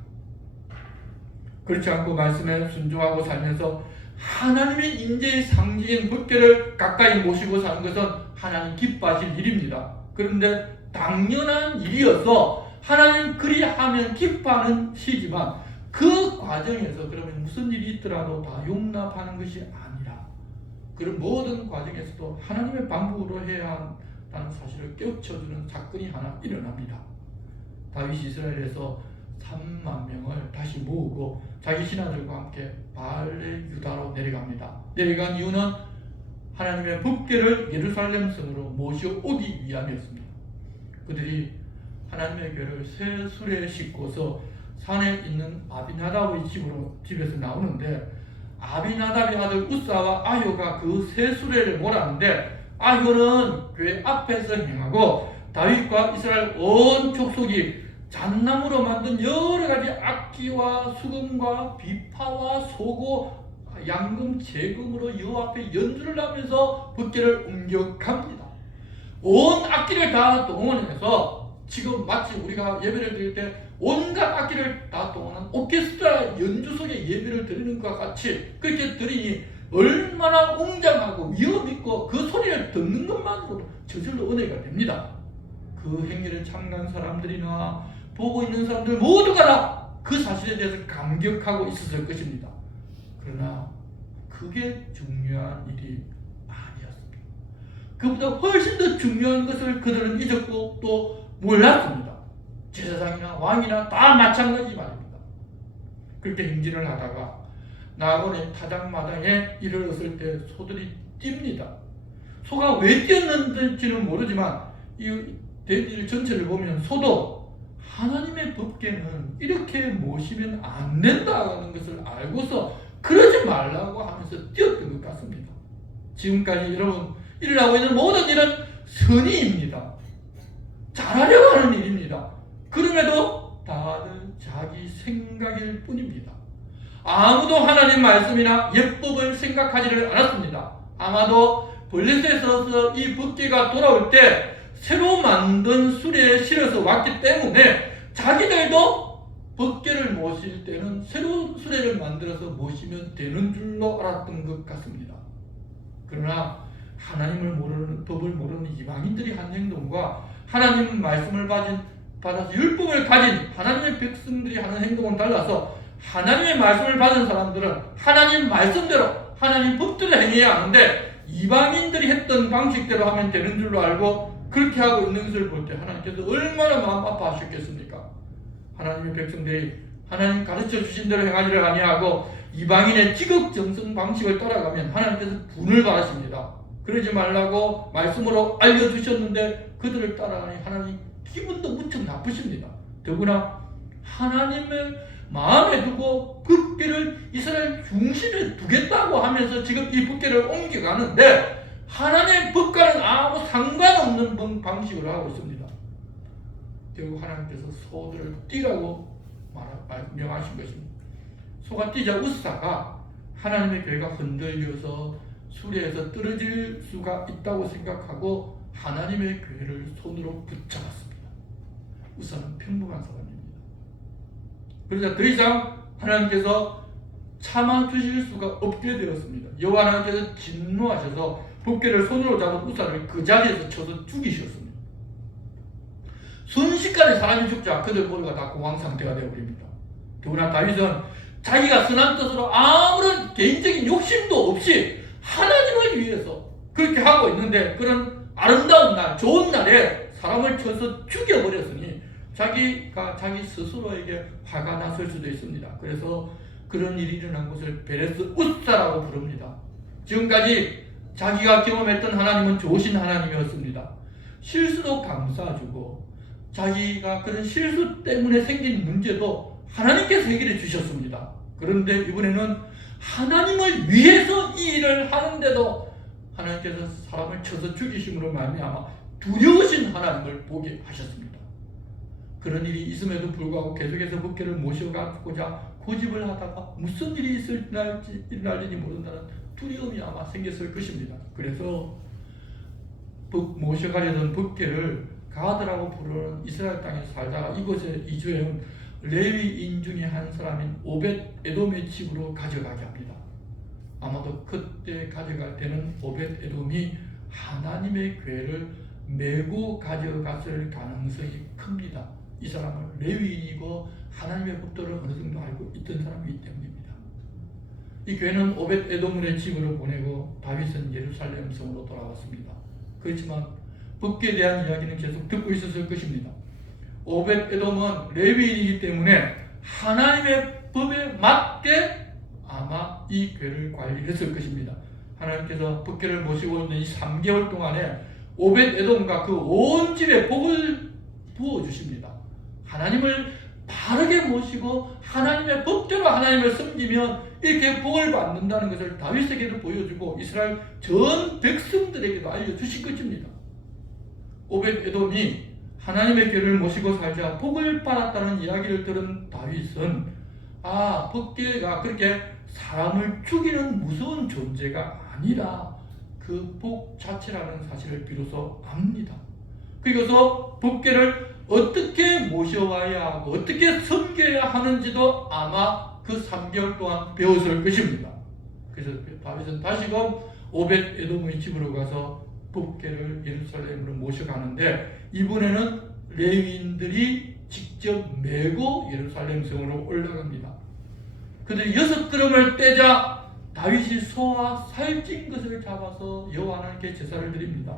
그렇지 않고 말씀에 순종하고 살면서 하나님의 인재의 상징인 법궤를 가까이 모시고 사는 것은 하나님 기뻐하실 일입니다. 그런데 당연한 일이어서 하나님 그리하면 기뻐하는 시지만 그 과정에서 그러면 무슨 일이 있더라도 다 용납하는 것이 아니라 그런 모든 과정에서도 하나님의 방법으로 해야 한다는 사실을 깨우쳐주는 사건이 하나 일어납니다. 다윗이 이스라엘에서 3만 명을 다시 모으고 자기 신하들과 함께 바알레 유다로 내려갑니다. 내려간 이유는 하나님의 법궤를 예루살렘 성으로 모셔오기 위함이었습니다. 그들이 하나님의 교회를 새 수레에 싣고서 산에 있는 아비나답의 집에서 나오는데, 아비나답의 아들 우사와 아효가 그 새 수레를 몰았는데, 아효는 교회 앞에서 행하고 다윗과 이스라엘 온 족속이 잣나무로 만든 여러 가지 악기와 수금과 비파와 소고 양금 제금으로 여호와 앞에 연주를 하면서 법궤를 옮겨갑니다. 온 악기를 다 동원해서, 지금 마치 우리가 예배를 드릴 때 온갖 악기를 다 동원한 오케스트라 연주 속에 예배를 드리는 것과 같이 그렇게 드리니 얼마나 웅장하고 위험 있고, 그 소리를 듣는 것만으로도 저절로 은혜가 됩니다. 그 행위를 참가한 사람들이나 보고 있는 사람들 모두가 다 그 사실에 대해서 감격하고 있었을 것입니다. 그러나 그게 중요한 일이 아니었습니다. 그보다 훨씬 더 중요한 것을 그들은 잊었고 또 몰랐습니다. 제사장이나 왕이나 다 마찬가지 말입니다. 그렇게 행진을 하다가 나곤의 타작마당에 이르렀을 때 소들이 뜁니다. 소가 왜 뛰었는지는 모르지만 이 대지를 전체를 보면 소도 하나님의 법궤는 이렇게 모시면 안 된다는 것을 알고서 그러지 말라고 하면서 뛰었던 것 같습니다. 지금까지 여러분 일어나고 있는 모든 일은 선의입니다. 잘하려고 하는 일입니다. 그럼에도 다들 자기 생각일 뿐입니다. 아무도 하나님 말씀이나 예법을 생각하지를 않았습니다. 아마도 블레셋에서 이 법궤가 돌아올 때 새로 만든 수레에 실어서 왔기 때문에 자기들도 법궤를 모실 때는 새로운 수레를 만들어서 모시면 되는 줄로 알았던 것 같습니다. 그러나 하나님을 모르는, 법을 모르는 이방인들이 한 행동과 하나님 말씀을 받아서 율법을 가진 하나님의 백성들이 하는 행동은 달라서, 하나님의 말씀을 받은 사람들은 하나님 말씀대로 하나님 법대로 행해야 하는데, 이방인들이 했던 방식대로 하면 되는 줄로 알고 그렇게 하고 있는 것을 볼 때 하나님께서 얼마나 마음 아파하셨겠습니까? 하나님의 백성들이 하나님 가르쳐 주신 대로 행하지를 아니하고 이방인의 지극정성 방식을 따라가면 하나님께서 분을 받으십니다. 그러지 말라고 말씀으로 알려주셨는데 그들을 따라가니 하나님 기분도 무척 나쁘십니다. 더구나 하나님을 마음에 두고 법궤를 이스라엘 중심에 두겠다고 하면서 지금 이 법궤를 옮겨가는데 하나님의 법과는 아무 상관없는 방식으로 하고 있습니다. 결국 하나님께서 소들을 뛰라고 명하신 것입니다. 소가 뛰자 우사가 하나님의 교회가 흔들려서 수레에서 떨어질 수가 있다고 생각하고 하나님의 교회를 손으로 붙잡았습니다. 우사는 평범한 사람입니다. 그러자 더 이상 하나님께서 참아주실 수가 없게 되었습니다. 여호와 하나님께서 진노하셔서 법궤를 손으로 잡은 우사를 그 자리에서 쳐서 죽이셨습니다. 순식간에 사람이 죽자 그들 모두가 다 공황 상태가 되어버립니다. 더구나 다윗은 자기가 선한 뜻으로 아무런 개인적인 욕심도 없이 하나님을 위해서 그렇게 하고 있는데, 그런 아름다운 날, 좋은 날에 사람을 쳐서 죽여버렸으니 자기가 자기 스스로에게 화가 났을 수도 있습니다. 그래서 그런 일이 일어난 것을 베레스 우사라고 부릅니다. 지금까지 자기가 경험했던 하나님은 좋으신 하나님이었습니다. 실수도 감싸주고 자기가 그런 실수 때문에 생긴 문제도 하나님께서 해결해 주셨습니다. 그런데 이번에는 하나님을 위해서 이 일을 하는데도 하나님께서 사람을 쳐서 죽이심으로 말미암아 두려우신 하나님을 보게 하셨습니다. 그런 일이 있음에도 불구하고 계속해서 법궤를 모셔가고자 고집을 하다가 무슨 일이 일어날지 모른다는 두려움이 아마 생겼을 것입니다. 그래서 모셔가려던 법궤를 가드라고 부르는 이스라엘 땅에 살다가 이곳에 이주해온 레위인 중에 한 사람인 오벳 에돔의 집으로 가져가게 합니다. 아마도 그때 가져갈 때는 오벳 에돔이 하나님의 교회를 메고 가져갔을 가능성이 큽니다. 이 사람은 레위인이고 하나님의 법도를 어느 정도 알고 있던 사람이기 때문입니다. 이 교회는 오벳 에돔의 집으로 보내고 다윗은 예루살렘 성으로 돌아왔습니다. 그렇지만 법궤에 대한 이야기는 계속 듣고 있었을 것입니다. 오벳 에돔은 레위인이기 때문에 하나님의 법에 맞게 아마 이 교회를 관리했을 것입니다. 하나님께서 법궤를 모시고 있는 이 3개월 동안에 오벳 에돔과 그 온 집에 복을 부어주십니다. 하나님을 바르게 모시고 하나님의 법대로 하나님을 섬기면 이렇게 복을 받는다는 것을 다윗에게도 보여주고 이스라엘 전 백성들에게도 알려주신 것입니다. 오벳에돔이 하나님의 궤를 모시고 살자 복을 받았다는 이야기를 들은 다윗은 법궤가 그렇게 사람을 죽이는 무서운 존재가 아니라 그 복 자체라는 사실을 비로소 압니다. 그리고서 법궤를 어떻게 모셔와야 하고 어떻게 섬겨야 하는지도 아마 그 3개월 동안 배웠을 것입니다. 그래서 다윗은 다시금 오벳에돔의 집으로 가서 법궤를 예루살렘으로 모셔가는데 이번에는 레위인들이 직접 메고 예루살렘 성으로 올라갑니다. 그들이 6걸음을 떼자 다윗이 소와 살찐 것을 잡아서 여호와 하나님께 제사를 드립니다.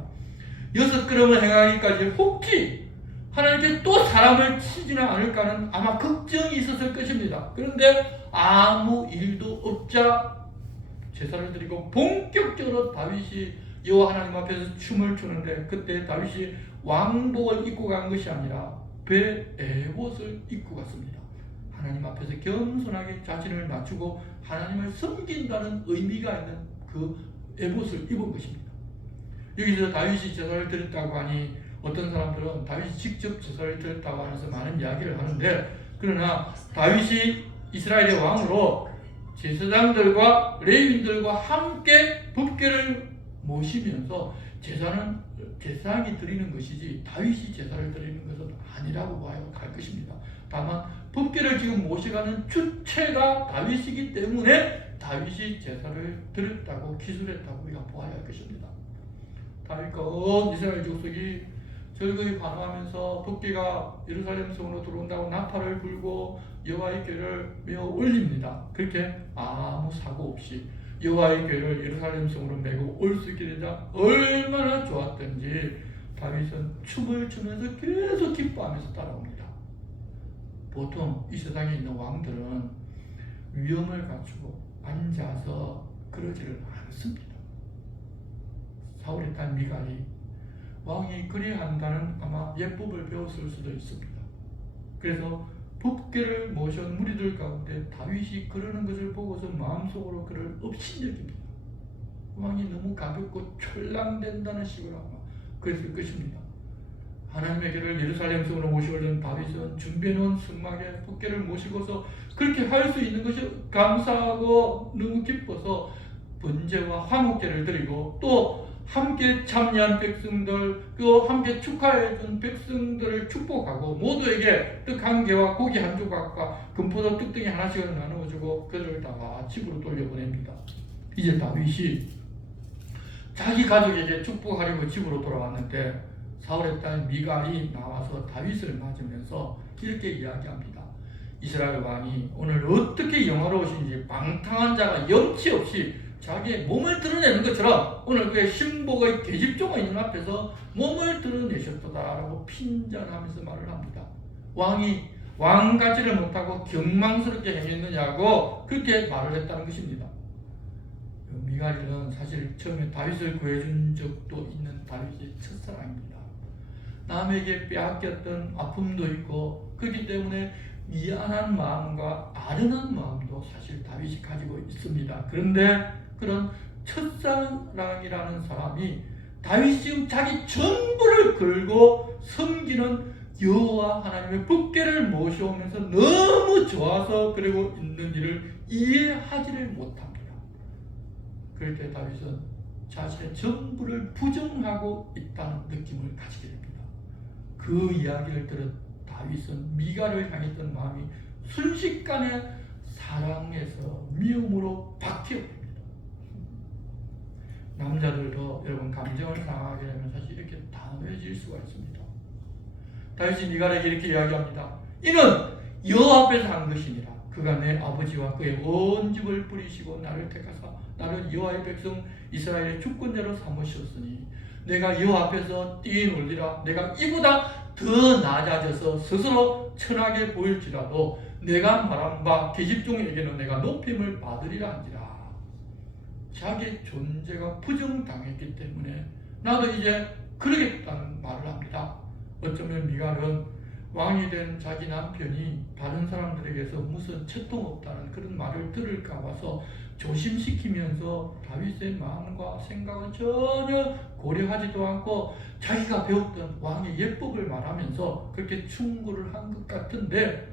6걸음을 행하기까지 혹시 하나님께 또 사람을 치지는 않을까는 아마 걱정이 있었을 것입니다. 그런데 아무 일도 없자 제사를 드리고 본격적으로 다윗이 여호와 하나님 앞에서 춤을 추는데 그때 다윗이 왕복을 입고 간 것이 아니라 베에봇을 입고 갔습니다. 하나님 앞에서 겸손하게 자신을 낮추고 하나님을 섬긴다는 의미가 있는 그 에봇을 입은 것입니다. 여기서 다윗이 제사를 드렸다고 하니 어떤 사람들은 다윗이 직접 제사를 드렸다고 하면서 많은 이야기를 하는데 그러나 다윗이 이스라엘의 왕으로 제사장들과 레위인들과 함께 법궤를 모시면서 제사장이 드리는 것이지 다윗이 제사를 드리는 것은 아니라고 봐야 할 것입니다. 다만 법궤를 지금 모셔가는 주체가 다윗이기 때문에 다윗이 제사를 드렸다고 기술했다고 우리가 보아야 할 것입니다. 다윗과 온 이스라엘 족속이 즐거이 환호하면서 법궤가 예루살렘 성으로 들어온다고 나팔을 불고 여호와의 궤를 메어 올립니다. 그렇게 아무 사고 없이 여호와의 궤를 예루살렘 성으로 메고 올 수 있게 되자 얼마나 좋았던지 다윗은 춤을 추면서 계속 기뻐하면서 따라옵니다. 보통 이 세상에 있는 왕들은 위엄을 갖추고 앉아서 그러지를 않습니다. 사울의 딸 미갈이 왕이 그래야 한다는 아마 예법을 배웠을 수도 있습니다. 그래서 법궤를 모셔온 무리들 가운데 다윗이 그러는 것을 보고서 마음속으로 그를 업신여깁니다. 왕이 너무 가볍고 촐랑된다는 식으로 아마 그랬을 것입니다. 하나님의 궤를 예루살렘 성으로 모시려는 다윗은 준비해놓은 성막에 법궤를 모시고서 그렇게 할 수 있는 것이 감사하고 너무 기뻐서 번제와 화목제를 드리고 또 함께 참여한 백성들 또 함께 축하해준 백성들을 축복하고 모두에게 떡 한 개와 고기 한 조각과 금포도 떡등이 하나씩을 나누어주고 그들을 다 집으로 돌려보냅니다. 이제 다윗이 자기 가족에게 축복하려고 집으로 돌아왔는데 사울의 딸 미갈이 나와서 다윗을 맞으면서 이렇게 이야기합니다. 이스라엘 왕이 오늘 어떻게 영화로우신지 방탕한 자가 염치 없이 자기의 몸을 드러내는 것처럼 오늘 그의 신복의 계집종의 눈 앞에서 몸을 드러내셨도다라고 핀잔하면서 말을 합니다. 왕이 왕같지를 못하고 경망스럽게 행했느냐고 그렇게 말을 했다는 것입니다. 미갈이는 사실 처음에 다윗을 구해준 적도 있는 다윗의 첫사랑입니다. 남에게 빼앗겼던 아픔도 있고 그렇기 때문에 미안한 마음과 아련한 마음도 사실 다윗이 가지고 있습니다. 그런데 그런 첫사랑이라는 사람이 다윗이 지금 자기 전부를 걸고 섬기는 여호와 하나님의 법궤를 모셔오면서 너무 좋아서 그러고 있는 일을 이해하지를 못합니다. 그럴 때 다윗은 자신의 전부를 부정하고 있다는 느낌을 가지게 됩니다. 그 이야기를 들은 다윗은 미갈을 향했던 마음이 순식간에 사랑에서 미움으로 바뀌어버립니다. 남자들도 여러분 감정을 상하게 되면 사실 이렇게 단호해질 수가 있습니다. 다윗이 미갈에게 이렇게 이야기합니다. 이는 여호와 앞에서 한 것이니라. 그가 내 아버지와 그의 온 집을 뿌리시고 나를 택하사 나를 여호와의 백성 이스라엘의 주권자로 삼으셨으니 내가 여호와 앞에서 뛰놀리라. 내가 이보다 더 낮아져서 스스로 천하게 보일지라도 내가 말한 바 계집종에게는 내가 높임을 받으리라 한지라. 자기의 존재가 부정당했기 때문에 나도 이제 그러겠다는 말을 합니다. 어쩌면 미갈은 왕이 된 자기 남편이 다른 사람들에게서 무슨 채통 없다는 그런 말을 들을까 봐서 조심시키면서 다윗의 마음과 생각을 전혀 고려하지도 않고 자기가 배웠던 왕의 예법을 말하면서 그렇게 충고를 한 것 같은데,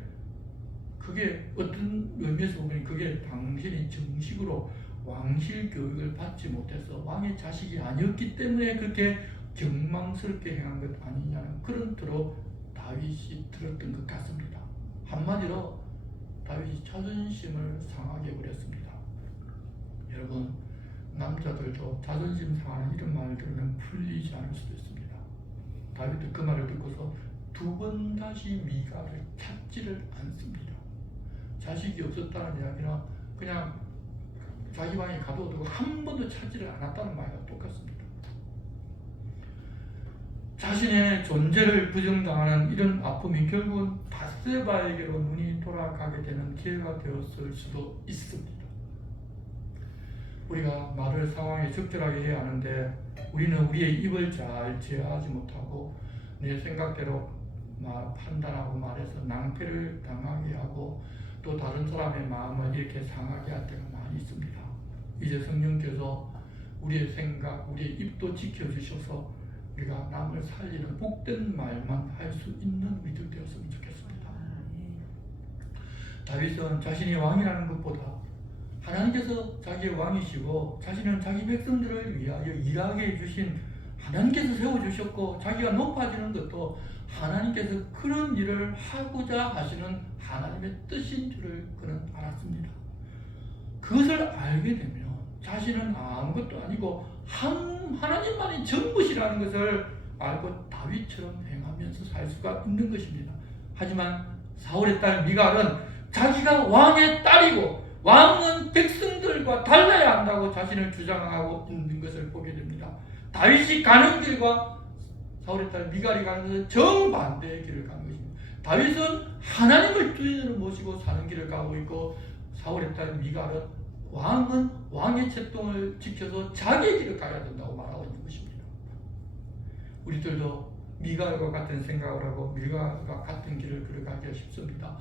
그게 어떤 의미에서 보면 그게 당신이 정식으로 왕실 교육을 받지 못해서 왕의 자식이 아니었기 때문에 그렇게 경망스럽게 행한 것 아니냐는 그런 뜻으로 다윗이 들었던 것 같습니다. 한마디로 다윗이 자존심을 상하게 버렸습니다. 여러분, 남자들도 자존심 상하는 이런 말을 들으면 풀리지 않을 수도 있습니다. 다윗도 그 말을 듣고서 두 번 다시 미갈을 찾지를 않습니다. 자식이 없었다는 이야기는 그냥 자기 방에 가둬두고 한 번도 찾지를 않았다는 말과 똑같습니다. 자신의 존재를 부정당하는 이런 아픔이 결국은 밧세바에게로 눈이 돌아가게 되는 기회가 되었을 수도 있습니다. 우리가 말을 상황에 적절하게 해야 하는데 우리는 우리의 입을 잘 제어하지 못하고 내 생각대로 판단하고 말해서 낭패를 당하게 하고 또 다른 사람의 마음을 이렇게 상하게 할 때가 많이 있습니다. 이제 성령께서 우리의 생각, 우리의 입도 지켜주셔서 우리가 남을 살리는 복된 말만 할 수 있는 우리들 되었으면 좋겠습니다. 다윗은 자신이 왕이라는 것보다 하나님께서 자기의 왕이시고 자신은 자기 백성들을 위하여 일하게 해주신 하나님께서 세워주셨고 자기가 높아지는 것도 하나님께서 그런 일을 하고자 하시는 하나님의 뜻인 줄을 그는 알았습니다. 그것을 알게 되면 자신은 아무것도 아니고 하나님만이 전부시라는 것을 알고 다윗처럼 행하면서 살 수가 있는 것입니다. 하지만 사울의 딸 미갈은 자기가 왕의 딸이고 왕은 백성들과 달라야 한다고 자신을 주장하고 있는 것을 보게 됩니다. 다윗이 가는 길과 사울의 딸 미갈이 가는 것은 정반대의 길을 가는 것입니다. 다윗은 하나님을 주인으로 모시고 사는 길을 가고 있고 사울의 딸 미갈은 왕은 왕의 채통을 지켜서 자기의 길을 가야 된다고 말하고 있는 것입니다. 우리들도 미갈과 같은 생각을 하고 미갈과 같은 길을 걸어가기가 쉽습니다.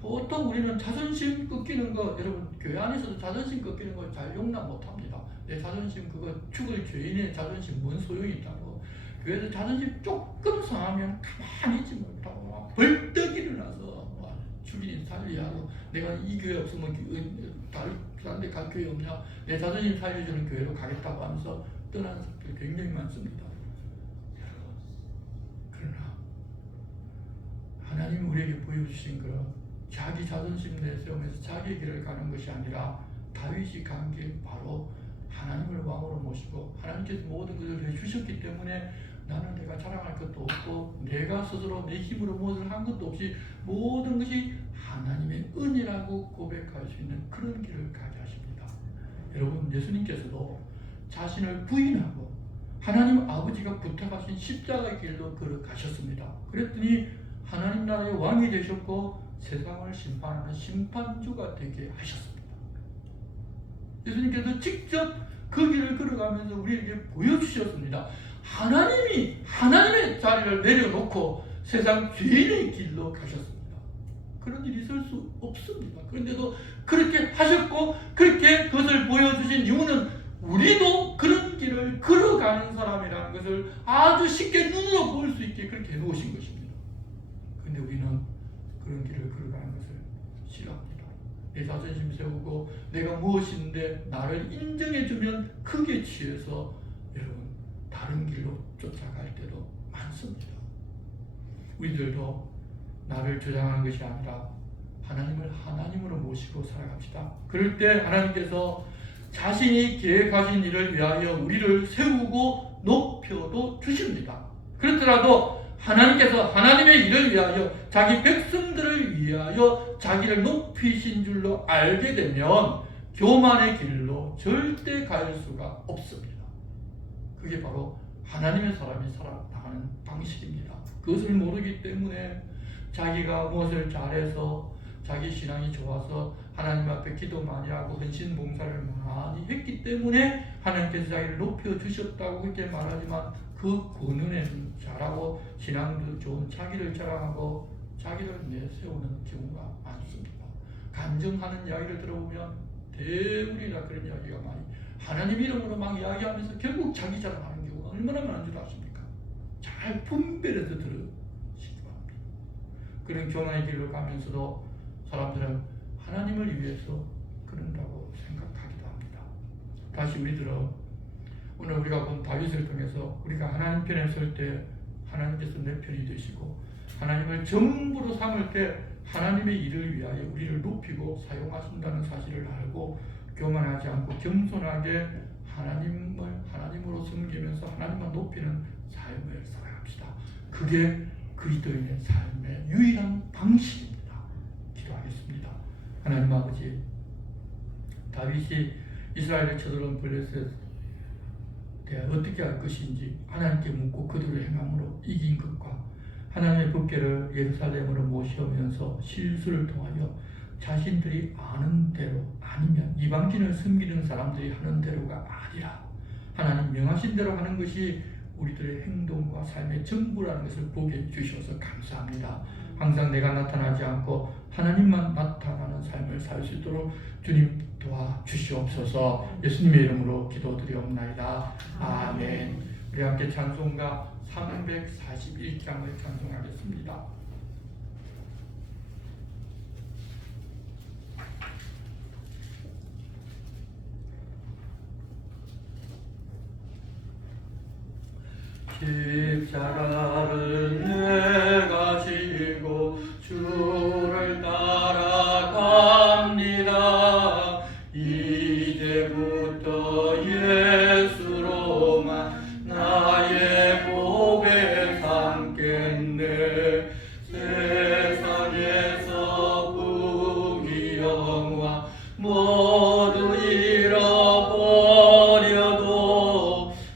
보통 우리는 자존심 꺾이는 거, 여러분 교회 안에서도 자존심 꺾이는 걸 잘 용납 못합니다. 내 자존심 그거 죽을 죄인의 자존심 뭔 소용이 있다고. 교회에서 자존심 조금 상하면 가만히 있지 못하고 벌떡 일어나서 죽이니 살리하고 내가 이 교회 없으면 다른 데 갈 교회 없냐, 내 자존심 살려주는 교회로 가겠다고 하면서 떠나는 사람들이 굉장히 많습니다. 그러나 하나님이 우리에게 보여주신 그런 자기 자존심 내세우면서 자기 길을 가는 것이 아니라 다윗이 간 길 바로 하나님을 왕으로 모시고 하나님께서 모든 것을 해주셨기 때문에 나는 내가 자랑할 것도 없고 내가 스스로 내 힘으로 무엇을 한 것도 없이 모든 것이 하나님의 은혜라고 고백할 수 있는 그런 길을 가게 하십니다. 여러분, 예수님께서도 자신을 부인하고 하나님 아버지가 부탁하신 십자가의 길로 걸어가셨습니다. 그랬더니 하나님 나라의 왕이 되셨고 세상을 심판하는 심판주가 되게 하셨습니다. 예수님께서 직접 그 길을 걸어가면서 우리에게 보여주셨습니다. 하나님이 하나님의 자리를 내려놓고 세상 죄인의 길로 가셨습니다. 그런 일이 있을 수 없습니다. 그런데도 그렇게 하셨고 그렇게 그것을 보여주신 이유는 우리도 그런 길을 걸어가는 사람이라는 것을 아주 쉽게 눈으로 볼 수 있게 그렇게 해놓으신 것입니다. 그런데 우리는 그런 길을 걸어가는 것을 싫어합니다. 내 자존심 세우고 내가 무엇인데 나를 인정해주면 크게 취해서 여러분 다른 길로 쫓아갈 때도 많습니다. 우리들도 나를 주장하는 것이 아니라 하나님을 하나님으로 모시고 살아갑시다. 그럴 때 하나님께서 자신이 계획하신 일을 위하여 우리를 세우고 높여도 주십니다. 그렇더라도 하나님께서 하나님의 일을 위하여 자기 백성들을 위하여 자기를 높이신 줄로 알게 되면 교만의 길로 절대 갈 수가 없습니다. 그게 바로 하나님의 사람이 살아나가는 방식입니다. 그것을 모르기 때문에 자기가 무엇을 잘해서 자기 신앙이 좋아서 하나님 앞에 기도 많이 하고 헌신 봉사를 많이 했기 때문에 하나님께서 자기를 높여주셨다고 그렇게 말하지만 그 권은에는 잘하고 신앙도 좋은 자기를 자랑하고 자기를 내세우는 경우가 많습니다. 간증하는 이야기를 들어보면 대부분이 다 그런 이야기가 많이 하나님 이름으로 막 이야기하면서 결국 자기 자랑하는 경우가 얼마나 많은 줄 아십니까? 잘 분별해서 들으시기 바랍니다. 그런 교만의 길을 가면서도 사람들은 하나님을 위해서 그런다고 생각하기도 합니다. 다시 우리들은 오늘 우리가 본 다윗을 통해서 우리가 하나님 편에 설 때 하나님께서 내 편이 되시고 하나님을 전부로 삼을 때 하나님의 일을 위하여 우리를 높이고 사용하신다는 사실을 알고 교만하지 않고 겸손하게 하나님으로 섬기면서 하나님만 높이는 삶을 살아갑시다. 그게 그리스도인의 삶의 유일한 방식입니다. 기도하겠습니다. 하나님 아버지, 다윗이 이스라엘을 쳐들어온 블레셋에 어떻게 할 것인지 하나님께 묻고 그대로 행함으로 이긴 것과 하나님의 법궤를 예루살렘으로 모셔오면서 실수를 통하여 자신들이 아는 대로 아니면 이방신을 섬기는 사람들이 하는 대로가 아니라 하나님 명하신 대로 하는 것이 우리들의 행동과 삶의 전부라는 것을 보게 주셔서 감사합니다. 항상 내가 나타나지 않고 하나님만 나타나는 삶을 살 수 있도록 주님 도와주시옵소서. 예수님의 이름으로 기도드리옵나이다. 아멘. 우리 함께 찬송가 341장을 찬송하겠습니다. 십자가를 내가 지고 주를 따라갑니다. 이제부터 예수로만 나의 고백 삼겠네. 세상에서 부귀영화 모두 잃어버려도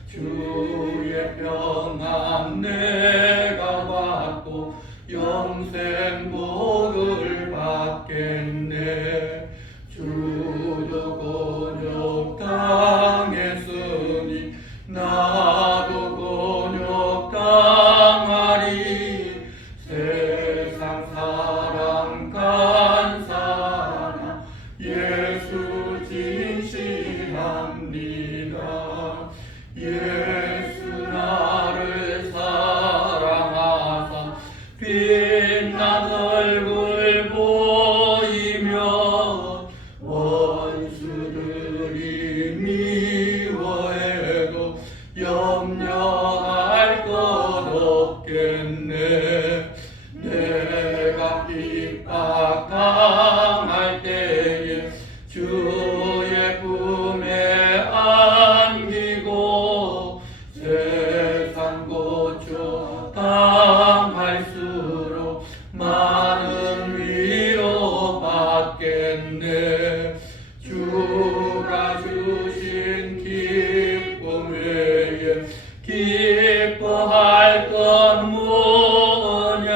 주의 평안 내가 받고 영생 복을 받겠네. 주도 곤욕 당했으니 나도 곤욕 당하리. 세상 사랑 간사하나 예수 진실합니다. 예수 나를 사랑하사 빛난 얼굴 보이며 원수들이 미워해도 염려할 것 없겠네. 내가 핍박당할 때에 주의 품에 안기고 세상 고초 당할수록 많은 위로 받겠네. 주가 주신 기쁨 외에 기뻐할 건 뭐냐.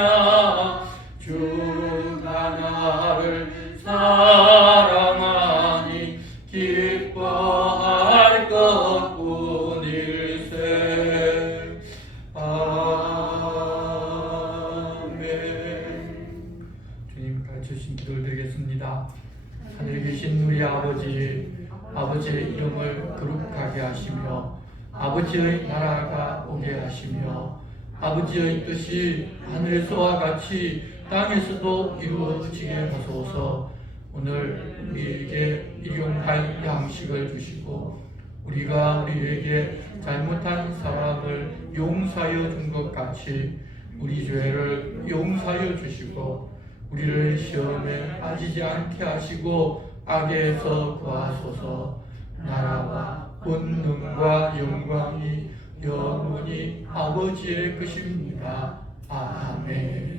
주가 나를 사랑하니 기뻐할 것뿐일세. 아멘. 주님 가르쳐주신 기도를 드리겠습니다. 하늘에 계신 우리 아버지의 이름을 거룩하게 하시며 아버지의 나라가 오게 하시며 아버지의 뜻이 하늘에서와 같이 땅에서도 이루어지게 하소서. 오늘 우리에게 일용할 양식을 주시고 우리가 우리에게 잘못한 사람을 용서하여 준 것 같이 우리 죄를 용서하여 주시고 우리를 시험에 빠지지 않게 하시고 악에서 구하소서. 나라와 권능과 영광이 영원히 아버지의 것입니다. 아멘.